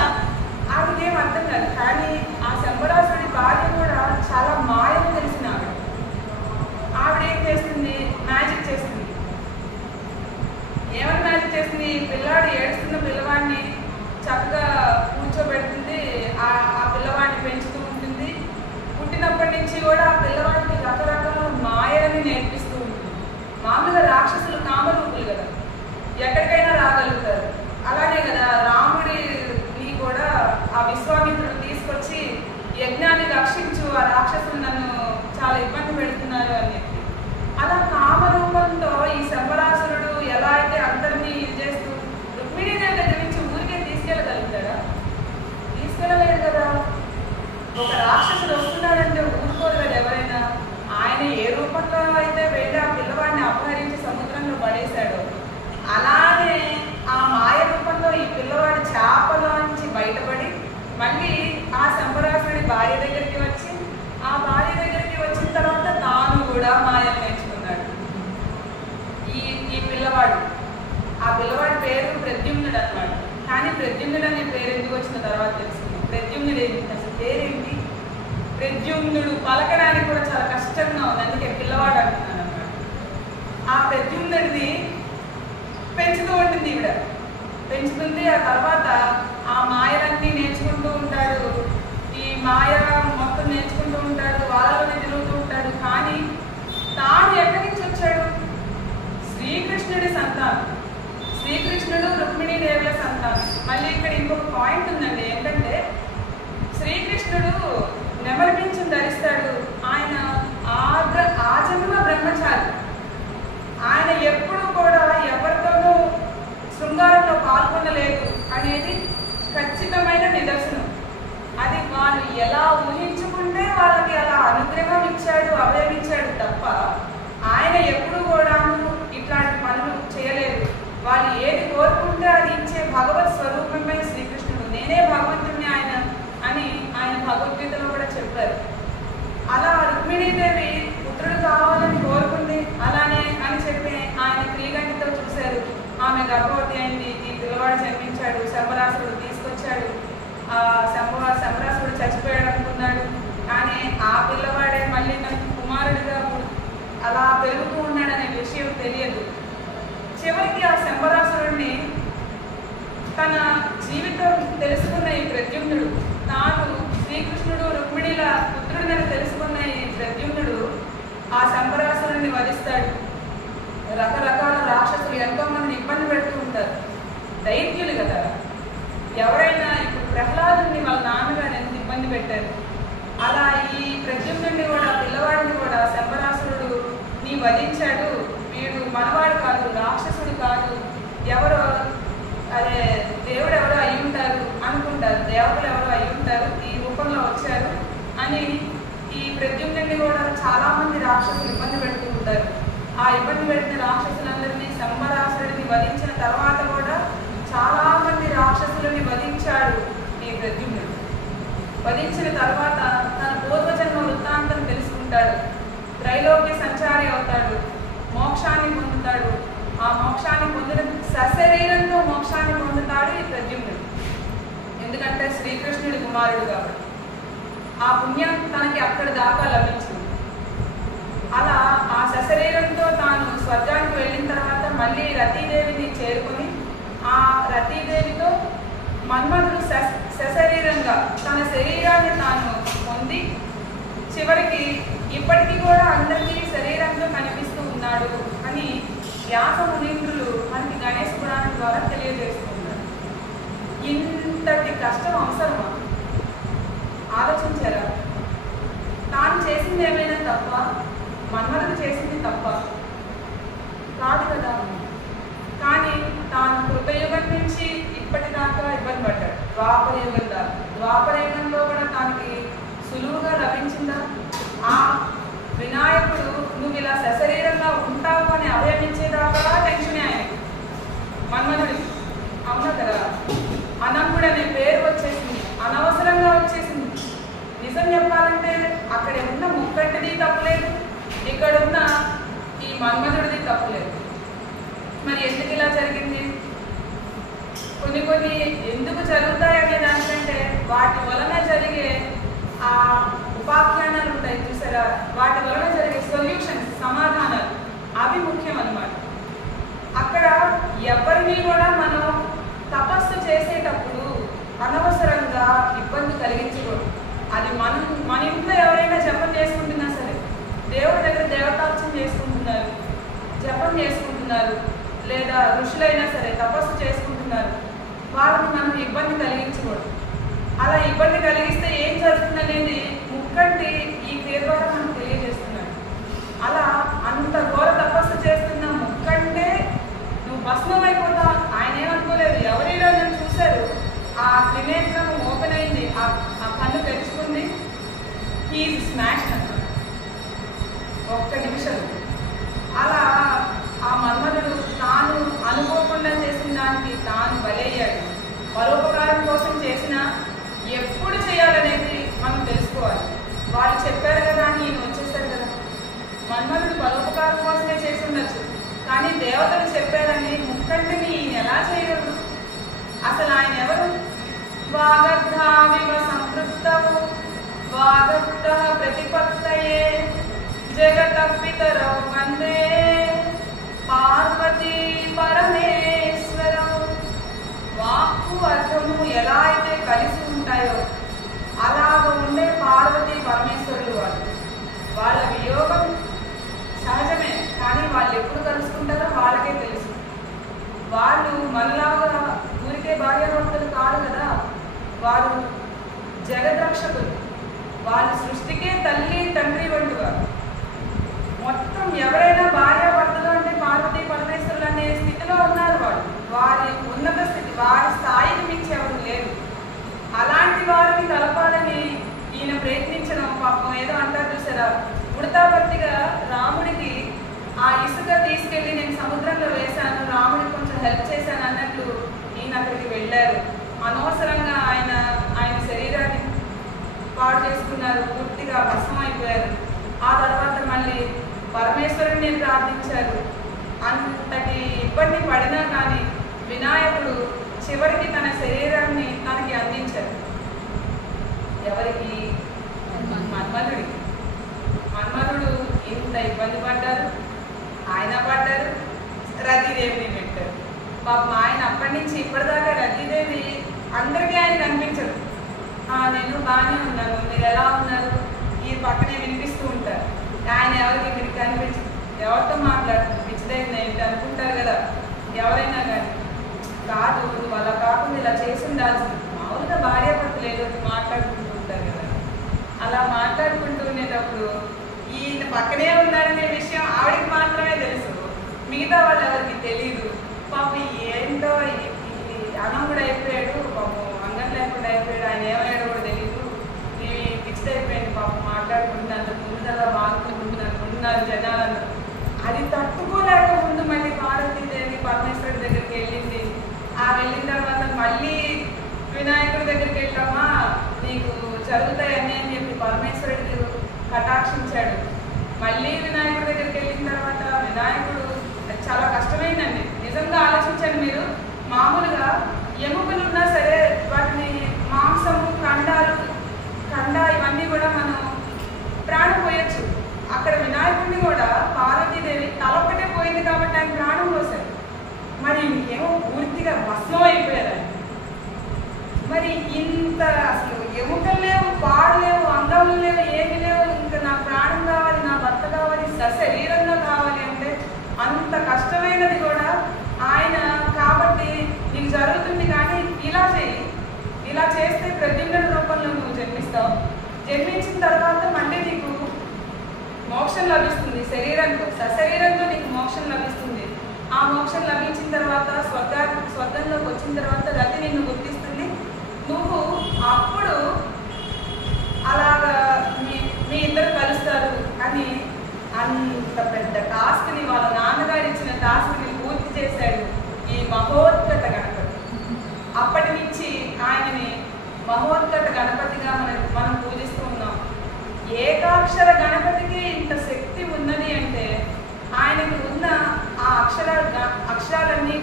ఆవిడకేం అర్థం కాదు. కానీ ఆ శంబరాసుడి భార్య కూడా చాలా మాయలు తెలిసిన ఆవిడ ఏం చేస్తుంది? మ్యాజిక్ చేస్తుంది. ఏమని మ్యాజిక్ చేస్తుంది? పిల్లాడు ఏడుస్తున్న పిల్లవాడిని చక్కగా కూర్చోబెడుతుంది. ఆ పిల్లవాడిని పెంచుతూ ఉంటుంది. పుట్టినప్పటి నుంచి కూడా ఆ పిల్లవాడికి రకరకాల మాయలని నేర్పిస్తూ ఉంటుంది. మామూలుగా రాక్షసులు కామరూపులు కదా, ఎక్కడికైనా రాగలుగుతారు. అలానే కదా రాముడిని కూడా ఆ విశ్వామిత్రుడు తీసుకొచ్చి యజ్ఞాన్ని రక్షించు, ఆ రాక్షసులు నన్ను చాలా ఇబ్బంది పెడుతున్నారు అని చెప్పి. అలా కామరూపంతో ఈ శంబరాసురుడు ఎలా అయితే అందరినీ ఇది చేస్తూ రుక్మిణీదేవి దగ్గర నుంచి ఊరికే తీసుకెళ్ళగలుగుతాడా? తీసుకెళ్ళలేదు కదా. ఒక రాక్షసుడు వస్తున్నాడంటే ఊరుకోరు కదా ఎవరైనా. ఆయన ఏ రూపంలో అయితే వెళ్ళి ఆ పిల్లవాడిని అపహరించి సముద్రంలో పడేశాడో, అలానే ఆ మాయ రూపంలో ఈ పిల్లవాడు చేపలో నుంచి బయటపడి మళ్ళీ ఆ శంబరాసుడి భార్య దగ్గరికి వచ్చి, ఆ భార్య దగ్గరికి వచ్చిన తర్వాత తాను కూడా మాయలు నేర్చుకున్నాడు ఈ పిల్లవాడు. ఆ పిల్లవాడి పేరు ప్రద్యుమ్నుడు అన్నమాట. కానీ ప్రద్యుమ్నుడు అనే పేరు ఎందుకు వచ్చిన తర్వాత తెలిసింది. ప్రద్యుమ్నుడు ఏంటి అసలు పేరేంటి? ప్రద్యుమ్నుడు పలకడానికి కూడా చాలా కష్టంగా ఉంది, అందుకే పిల్లవాడు అంటున్నాను అన్నమాట. ఆ ప్రద్యుమ్నుడిని పెంచుతూ ఉంటుంది ఈవిడ, పెంచుతుంది. ఆ తర్వాత ఆ మాయలన్నీ నేర్చుకుంటూ ఉంటాడు. ఈ మాయ మొత్తం నేర్చుకుంటూ ఉంటాడు, వాళ్ళలోనే తిరుగుతూ ఉంటాడు. కానీ తాను ఎక్కడి నుంచి వచ్చాడు? శ్రీకృష్ణుడి సంతానం. శ్రీకృష్ణుడు రుక్మిణీదేవుల సంతానం. మళ్ళీ ఇక్కడ ఇంకొక పాయింట్ ఉందండి. ఏంటంటే శ్రీకృష్ణుడు నెమలి పింఛం ధరిస్తాడు. ఆయన ఆజన్మ బ్రహ్మచారి. ఆయన ఎప్పుడు కూడా ఎవరితోనూ శృంగారంలో పాల్గొనలేదు అనేది ఖచ్చితమైన నిదర్శనం. అది వాళ్ళు ఎలా ఊహించుకుంటే వాళ్ళకి అలా అనుగ్రహం ఇచ్చాడు, అభయం ఇచ్చాడు తప్ప ఆయన ఎప్పుడు కూడా ఇట్లాంటి పనులు చేయలేదు. వాళ్ళు ఏది కోరుకుంటే అది ఇచ్చే భగవత్ స్వరూపమే శ్రీకృష్ణుడు. నేనే భగవంతుడిని ఆయన అని ఆయన భగవద్గీతలో కూడా చెప్పారు. అలా రుక్మిణీదేవి పుత్రుడు కావాలని కోరుకుంది. అలానే అని చెప్పి ఆయన క్రీగంటితో చూశారు. ఆమె గర్భవతి అయింది. ఈ పిల్లవాడు జన్మించాడు. శంబరాసుడు తీసుకొచ్చాడు. శంబరాసుడు చచ్చిపోయాడు అనుకున్నాడు. కానీ ఆ పిల్లవాడే మళ్ళీ తనకు కుమారుడిగా అలా పెరుగుతూ ఉన్నాడనే విషయం తెలియదు. చివరికి ఆ శంబరాసురుడిని తన జీవితం తెలుసుకున్న ఈ ప్రద్యుమ్నుడు, తాను శ్రీకృష్ణుడు రుక్మిణిల పుత్రుడిని తెలుసుకున్న ఈ ప్రద్యుమ్నుడు ఆ శంబరాసురుడిని వధిస్తాడు. రకరకాల రాక్షసులు ఎంతో మందిని ఇబ్బంది పెడుతూ ఉంటారు. దైత్యులు కదా. ఎవరైనా ఇప్పుడు ప్రహ్లాదుని వాళ్ళ నాన్నగారు ఎంత ఇబ్బంది పెట్టారు. ఈ ప్రద్యుమ్నుడిని కూడా, పిల్లవాడిని కూడా శంబరాసురుడు నీ వధించాడు, వీడు మనవాడు కాదు, రాక్షసుడు కాదు, ఎవరో అదే దేవుడు ఎవరో అయి ఉంటారు అనుకుంటారు, దేవతలు ఎవరో అయి ఉంటారు, ఈ రూపంలో వచ్చారు అని ఈ ప్రద్యుమ్నుడిని కూడా చాలా మంది రాక్షసులు ఇబ్బంది పెడుతూ ఉంటారు. ఆ ఇబ్బంది పెట్టిన రాక్షసులందరినీ శంబరాసురుడిని వధించిన తర్వాత కూడా చాలా మంది రాక్షసులని వధించాడు ఈ ప్రద్యుమ్నుడు. వధించిన తర్వాత తన పూర్వజన్మ వృత్తాంతం తెలుసుకుంటాడు, త్రైలోక్య సంచారి అవుతాడు, మోక్షాన్ని పొందుతాడు. ఆ మోక్షాన్ని పొందిన సశరీరంతో మోక్షాన్ని పొందుతాడు ఈ ప్రద్యుమ్నుడు. ఎందుకంటే శ్రీకృష్ణుడి కుమారుడు కాబట్టి ఆ పుణ్యం తనకి అక్కడి దాకా లభించింది. అలా ఆ సశరీరంతో తాను స్వర్గానికి వెళ్ళిన తర్వాత మళ్ళీ రతీదేవిని చేరుకొని ఆ రతీదేవితో మన్మధుడు సశరీరంగా తన శరీరాన్ని తాను పొంది చివరికి ఇప్పటికీ కూడా అందరికీ శరీరంతో కనిపిస్తూ ఉన్నాడు అని వ్యాస మునీంద్రులు మనకి గణేశ పురాణం ద్వారా తెలియజేస్తున్నారు. ఇంతటి కష్టం అవసరమా? ఆలోచించారా? తాను చేసింది ఏమైనా తప్ప? మన్మధుడు చేసింది తప్ప కాదు కదా. కానీ తాను కృతయుగం నుంచి ఇప్పటిదాకా ఇబ్బంది పడ్డాడు. ద్వాపరయుగం దాకా, ద్వాపరయుగంలో కూడా తనకి సులువుగా లభించిందా? ఆ వినాయకుడు నువ్వు ఇలా సశరీరంగా ఉంటావు అని అభయమించేదాకా టెన్షన్ ఆయనకి, మన్మధుడికి. అవునా కదా? అనంకుడు అనే పేరు వచ్చేసింది, అనవసరంగా వచ్చేసింది. నిజం చెప్పాలంటే అక్కడ ఉన్న ముక్కంటిది తప్పులేదు, ఇక్కడ ఉన్న ఈ మన్మధుడిది తప్పులేదు. మరి ఎందుకు ఇలా జరిగింది? కొన్ని ఎందుకు జరుగుతాయనే దానికంటే వాటి వలన జరిగే ఆ ఉపాఖ్యానాలు ఉంటాయి చూసారా, వాటి వలన జరిగే సొల్యూషన్స్, సమాధానాలు, అవి ముఖ్యం అన్నమాట. అక్కడ ఎవరిని కూడా మనం తపస్సు చేసేటప్పుడు అనవసరంగా ఇబ్బంది కలిగించకూడదు. అది మన ఇంట్లో ఎవరైనా జపం చేసుకుంటున్నా సరే, దేవుడి దగ్గర దేవతార్చన చేసుకుంటున్నారు, జపం చేసుకుంటున్నారు, లేదా ఋషులైనా సరే తపస్సు చేసుకుంటున్నారు, వాళ్ళని మనం ఇబ్బంది కలిగించకూడదు. అలా ఇబ్బంది కలిగిస్తే ఏం జరుగుతుందనేది ముక్కంటి ఈ క్రియ ద్వారా మనకు తెలియజేస్తున్నాడు. అలా అంత ఘోర తపస్సు చేస్తున్న ముక్కంటే నువ్వు భస్మం అయిపోతా. ఆయన ఏమనుకోలేదు, ఎవరిలో నన్ను చూశారు, ఆ త్రినేత్రం ఓపెన్ అయింది, ఆ కన్ను తెరుచుకుంది, హీజ్ స్మాష్ అన్నమాట ఒక్క నిమిషం. అలా ఆ మన్మధుడు తాను అనుకోకుండా చేసిన దానికి తాను బలయ్యాడు. పరోపకారం కోసం చేసిన ఎప్పుడు చేయాలనేది మనం తెలుసుకోవాలి. వాళ్ళు చెప్పారు కదా అని ఈయన వచ్చేసారు కదా. మన్మధుడు పరోపకారం కోసమే చేసి ఉండొచ్చు, కానీ దేవతలు చెప్పారని ముక్కంటిని ఈయన ఎలా చేయగలరు? అసలు ఆయన ఎవరు? వాగర్ధావివ సంపృక్తవు వాగర్ధ ప్రతిపత్తయే జగతపితరౌ వందే పార్వతీ పరమేశ్వరం. వాక్కు అర్థము ఎలా అయితే కలిసి ఉంటాయో అలాగ ఉండే పార్వతీ పరమేశ్వరుడు వాళ్ళు. వాళ్ళ వియోగం సహజమే, కానీ వాళ్ళు ఎప్పుడు కలుసుకుంటారో వాళ్ళకే తెలుసు. వాళ్ళు మనలాగా ఊరికే భార్యాభర్తలు కాదు కదా, వారు జగద్రక్షకులు. వాళ్ళ సృష్టికే తల్లి తండ్రి వంటి వారు. మొత్తం ఎవరైనా భార్యాభర్తలు అంటే పార్వతీ పరమేశ్వరులు అనే స్థితిలో ఉన్నారు వాళ్ళు. వారి ఉన్నత స్థితి, వారి స్థాయికి మించి ఎవరు లేరు. అలాంటి వారిని కలపాలని ఈయన ప్రయత్నించడం పాపం. ఏదో అంటారు చూసారా, ఉడతాపత్తిగా రాముడికి ఆ ఇసుక తీసుకెళ్ళి నేను సముద్రంలో వేశాను, రాముడికి కొంచెం హెల్ప్ చేశాను అన్నట్లు ఈయన అక్కడికి వెళ్ళారు. అనవసరంగా ఆయన శరీరాన్ని పాడు చేసుకున్నారు, పూర్తిగా భస్మం అయిపోయారు. ఆ తర్వాత మళ్ళీ పరమేశ్వరుడిని ప్రార్థించారు. అంతటి ఇబ్బంది పడినా కానీ వినాయకుడు చివరికి తన శరీరాన్ని తనకి అందించారు. ఎవరికి? మన్మధుడికి. మన్మధుడు ఇంత ఇబ్బంది పడ్డారు, ఆయన పడ్డారు, రతీదేవిని పెట్టారు. పాపం ఆయన అప్పటి నుంచి ఇప్పటిదాకా రతీదేవి అందరికీ ఆయన కనిపించదు. నేను బాగానే ఉన్నాను, మీరు ఎలా ఉన్నారు, ఈ పక్కనే వినిపిస్తూ ఉంటారు. ఆయన ఎవరికి మీరు కనిపించదు, ఎవరితో మాట్లాడుతుంది, పిచ్చిదైంది ఏంటి అనుకుంటారు కదా ఎవరైనా కానీ. కాదు, నువ్వు అలా కాకుండా ఇలా చేసి ఉండాల్సింది. మామూలుగా భార్యాభర్తలు ఏదో మాట్లాడుకుంటూ ఉంటారు కదా, అలా మాట్లాడుకుంటూ వచ్చినప్పుడు ఈయన పక్కనే ఉన్నాడనే విషయం ఆవిడకి మాత్రమే తెలుసు, మిగతా వాళ్ళు ఎవరికి తెలియదు. పాపం ఏంటో అనంగుడు అయిపోయాడు, పాపం అంగం లేకుండా అయిపోయాడు, ఆయన ఏమయ్యాడో కూడా తెలియదు, ఫిక్స్డ్ అయిపోయింది పాపం, మాట్లాడుకుంటున్నా అంత ముందుగా బాగుంటున్నారు జనాలందరూ. అది తట్టుకోలేక ముందు మళ్ళీ పార్వతీదేవి పరమేశ్వరుడి దగ్గరికి వెళ్ళింది. ఆ వెళ్ళిన తర్వాత మళ్ళీ వినాయకుడి దగ్గరికి వెళ్ళామా నీకు జరుగుతాయని అని చెప్పి పరమేశ్వరుడికి కటాక్షించాడు. మళ్ళీ వినాయకుడి దగ్గరికి వెళ్ళిన తర్వాత వినాయకుడు చాలా కష్టమైందండి నిజంగా. ఆలోచించండి మీరు, మామూలుగా ఎముకలు ఉన్నా సరే వాటిని మాంసము కండ ఇవన్నీ కూడా మనం ప్రాణం పోయొచ్చు. అక్కడ వినాయకుడిని కూడా పార్వతీదేవి తలొక్కటే పోయింది కాబట్టి ఆయన ప్రాణం పోసారు. మరి ఏమో పూర్తిగా భస్మం అయిపోయారు. మరి ఇంత అసలు ఎముకలు లేవు, పాడు లేవు, అంగములు లేవు, ఏమి లేవు, ఇంకా నా ప్రాణం కావాలి, నా భర్త కావాలి, సశరీరంగా కావాలి అంటే అంత కష్టమైనది కూడా ఆయన కాబట్టి నీకు జరుగుతుంది. కానీ ఇలా చేయి, ఇలా చేస్తే ప్రద్యుమ్నుడి రూపంలో నువ్వు జన్మిస్తావు, జన్మించిన తర్వాత మళ్ళీ నీకు మోక్షం లభిస్తుంది. శరీరంతో సశరీరంతో నీకు మోక్షం లభిస్తుంది. ఆ మోక్షం లభించిన తర్వాత స్వర్గంలోకి వచ్చిన తర్వాత రతి నిన్ను గుర్తిస్తుంది. నువ్వు అప్పుడు అలాగా మీ ఇద్దరు కలుస్తారు అని అంత పెద్ద టాస్క్ని, వాళ్ళ నాన్నగారు ఇచ్చిన టాస్క్ని పూర్తి చేశాడు ఈ మహోత్కట గణపతి. అప్పటి నుంచి ఆయనని మహోత్కట గణపతిగా మనం పూజిస్తూ ఉన్నాం. ఏకాక్షర గణపతికి ఇంత శక్తి ఉన్నది అంటే ఆయనకు ఉన్న ఆ అక్షరాలన్నీ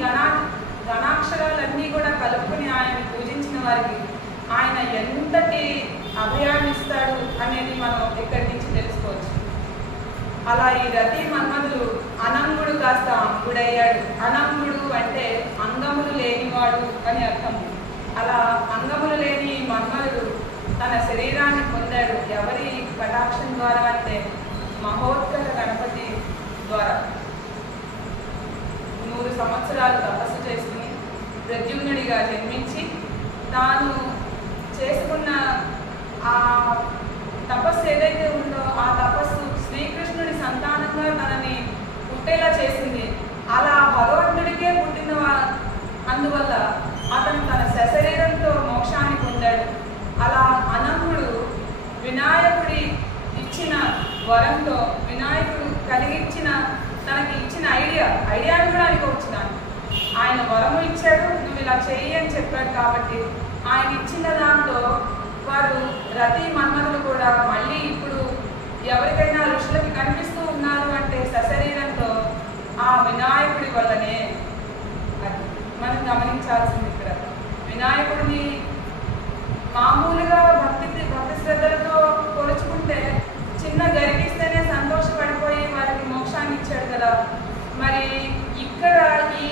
గణాక్షరాలన్నీ కూడా కలుపుకుని ఆయన్ని పూజించిన వారికి ఆయన ఎంతటి అభయాన్ని ఇస్తాడు అనేది మనం ఇక్కడి నుంచి తెలుసుకోవచ్చు. అలా ఈ రతి మన్మధులు అనంగుడు కాస్త అంగుడయ్యాడు. అనంగుడు అంటే అంగములు లేనివాడు అని అర్థము. అలా అంగములు లేని మన్మధుడు తన శరీరాన్ని పొందాడు. ఎవరి కటాక్షం ద్వారా అంటే మహోత్కట గణపతి ద్వారా. 100 సంవత్సరాలు తపస్సు చేసుకుని ప్రద్యుమ్నుడిగా జన్మించి తాను చేసుకున్న ఆ తపస్సు ఏదైతే ఉందో ఆ తపస్సు శ్రీకృష్ణుడి సంతానంగా తనని పుట్టేలా చేసింది. అలా భగవంతుడికే పుట్టిన అందువల్ల అతను తన సశరీరంతో మోక్షాన్ని పొందాడు. అలా అనంగుడు వినాయకుడి ఇచ్చిన వరంతో, వినాయకుడు తనకి ఇచ్చిన ఐడియాను కూడా ఆయనకు వచ్చినాను. ఆయన వరము ఇచ్చాడు, నువ్వు ఇలా చెయ్యి అని చెప్పాడు. కాబట్టి ఆయన ఇచ్చిన దాంతో వారు రతి మన్మధులు కూడా మళ్ళీ ఇప్పుడు ఎవరికైనా ఋషులకి కనిపిస్తూ ఉన్నారు అంటే సశరీరంతో ఆ వినాయకుడి వల్లనే. అది మనం గమనించాల్సింది. ఇక్కడ వినాయకుడిని మామూలుగా భక్తి శ్రద్ధలతో కొలుచుకుంటే చిన్న గరిగిస్తేనే సంతోషపడిపోయి వారికి మోక్షాన్ని ఇచ్చాడు కదా. మరి ఇక్కడ ఈ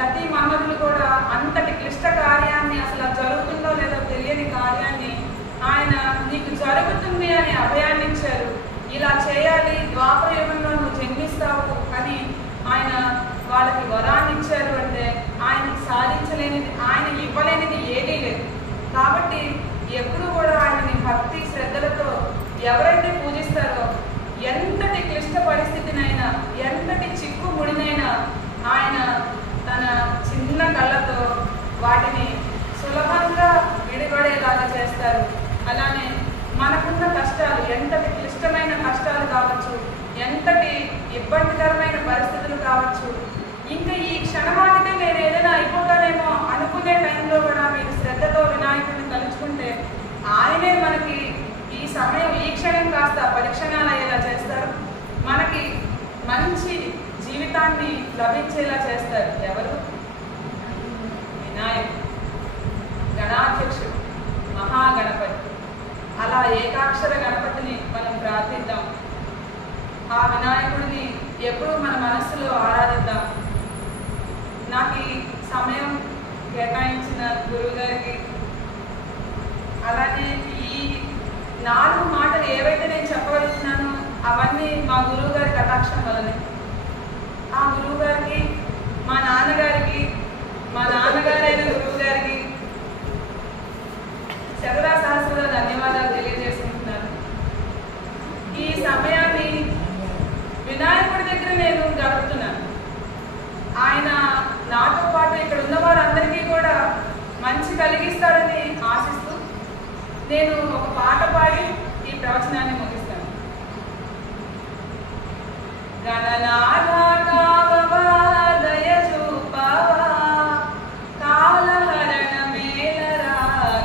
రతి మన్మధులు కూడా అంతటి క్లిష్ట కార్యాన్ని, అసలు జరుగుతుందో లేదో తెలియని కార్యాన్ని ఆయన నీకు జరుగుతుంది అని అభయాన్ని ఇచ్చారు. ఇలా చేయాలి, ద్వాపర యుగంలో నువ్వు జన్మిస్తావు అని ఆయన వాళ్ళకి వరాన్ని ఇచ్చారు. అంటే ఆయనకి సాధించలేనిది, ఆయన ఇవ్వలేనిది ఏదీ లేదు. కాబట్టి ఎప్పుడు కూడా ఆయనని భక్తి శ్రద్ధలతో ఎవరైతే పూజిస్తారో ఎంతటి క్లిష్ట పరిస్థితినైనా, ఎంతటి చిక్కు ముడినైనా ఆయన తన చిన్న కళ్ళతో వాటిని సులభంగా విడిపడేలాగా చేస్తారు. అలానే మనకున్న కష్టాలు, ఎంతటి క్లిష్టమైన కష్టాలు కావచ్చు, ఎంతటి ఇబ్బందికరమైన పరిస్థితులు కావచ్చు, ఇంకా ఈ క్షణమానికే నేను ఏదైనా అయిపోతానేమో అనుకునే టైంలో కూడా మీరు శ్రద్ధతో వినాయకుడిని తలుచుకుంటే ఆయనే మనకి ఈ సమయం, ఈ క్షణం కాస్త పరీక్షణాలు అయ్యేలా చేస్తారు. మనకి మంచి జీవితాన్ని లభించేలా చేస్తారు. ఎవరు? వినాయకుడు, గణాధ్యక్షుడు, మహాగణపతి. అలా ఏకాక్షర గణపతిని మనం ప్రార్థిద్దాం. ఆ వినాయకుడిని ఎప్పుడు మన మనస్సులో ఆరాధిద్దాం. నాకు ఈ సమయం కేటాయించిన గురువు గారికి, అలానే ఈ 4 మాటలు ఏవైతే నేను చెప్పగలుగుతున్నానో అవన్నీ మా గురువు గారి కటాక్షం వల్లనే. ఆ గురువు గారికి, మా నాన్నగారికి, మా నాన్నగారైన గురువు గారికి శతదా సహస్ర ధన్యవాదాలు తెలియజేసుకుంటున్నాను. సమయాన్ని వినాయకుడి దగ్గర నేను గడుపుతున్నాను. ఆయన నాతో పాటు ఇక్కడ ఉన్న వారందరికీ కూడా మంచి కలిగిస్తారని ఆశిస్తూ నేను ఒక పాట పాడి ఈ ప్రవచనాన్ని ముగిస్తాను. గణనాథా కావవా దయ చూపవా, కాలహరణ మేలరా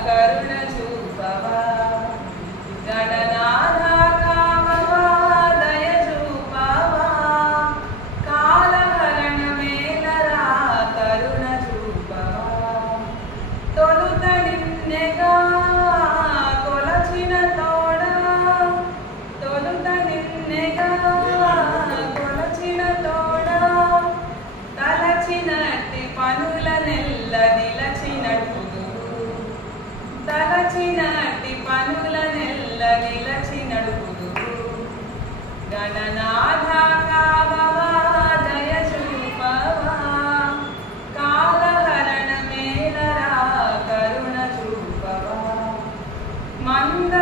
కరుణ చూపవా. గణనాథా కావవా దయ చూపవా, కాలహరణ మేలరా కరుణ చూపవా. తొలుత నిన్నెగా కొలచిన తోడా, తొలుత నిన్నెగా కొలచిన తోడా, తలచినట్టి పనుల నెల్ల నిలచినడుపుదు, తలచినట్టి పనుల నెల్ల నిలచినడుపుదు. గణనాథా కావవా దయ చూపవా, కాలహరణ మేలరా కరుణ చూపవా. మంద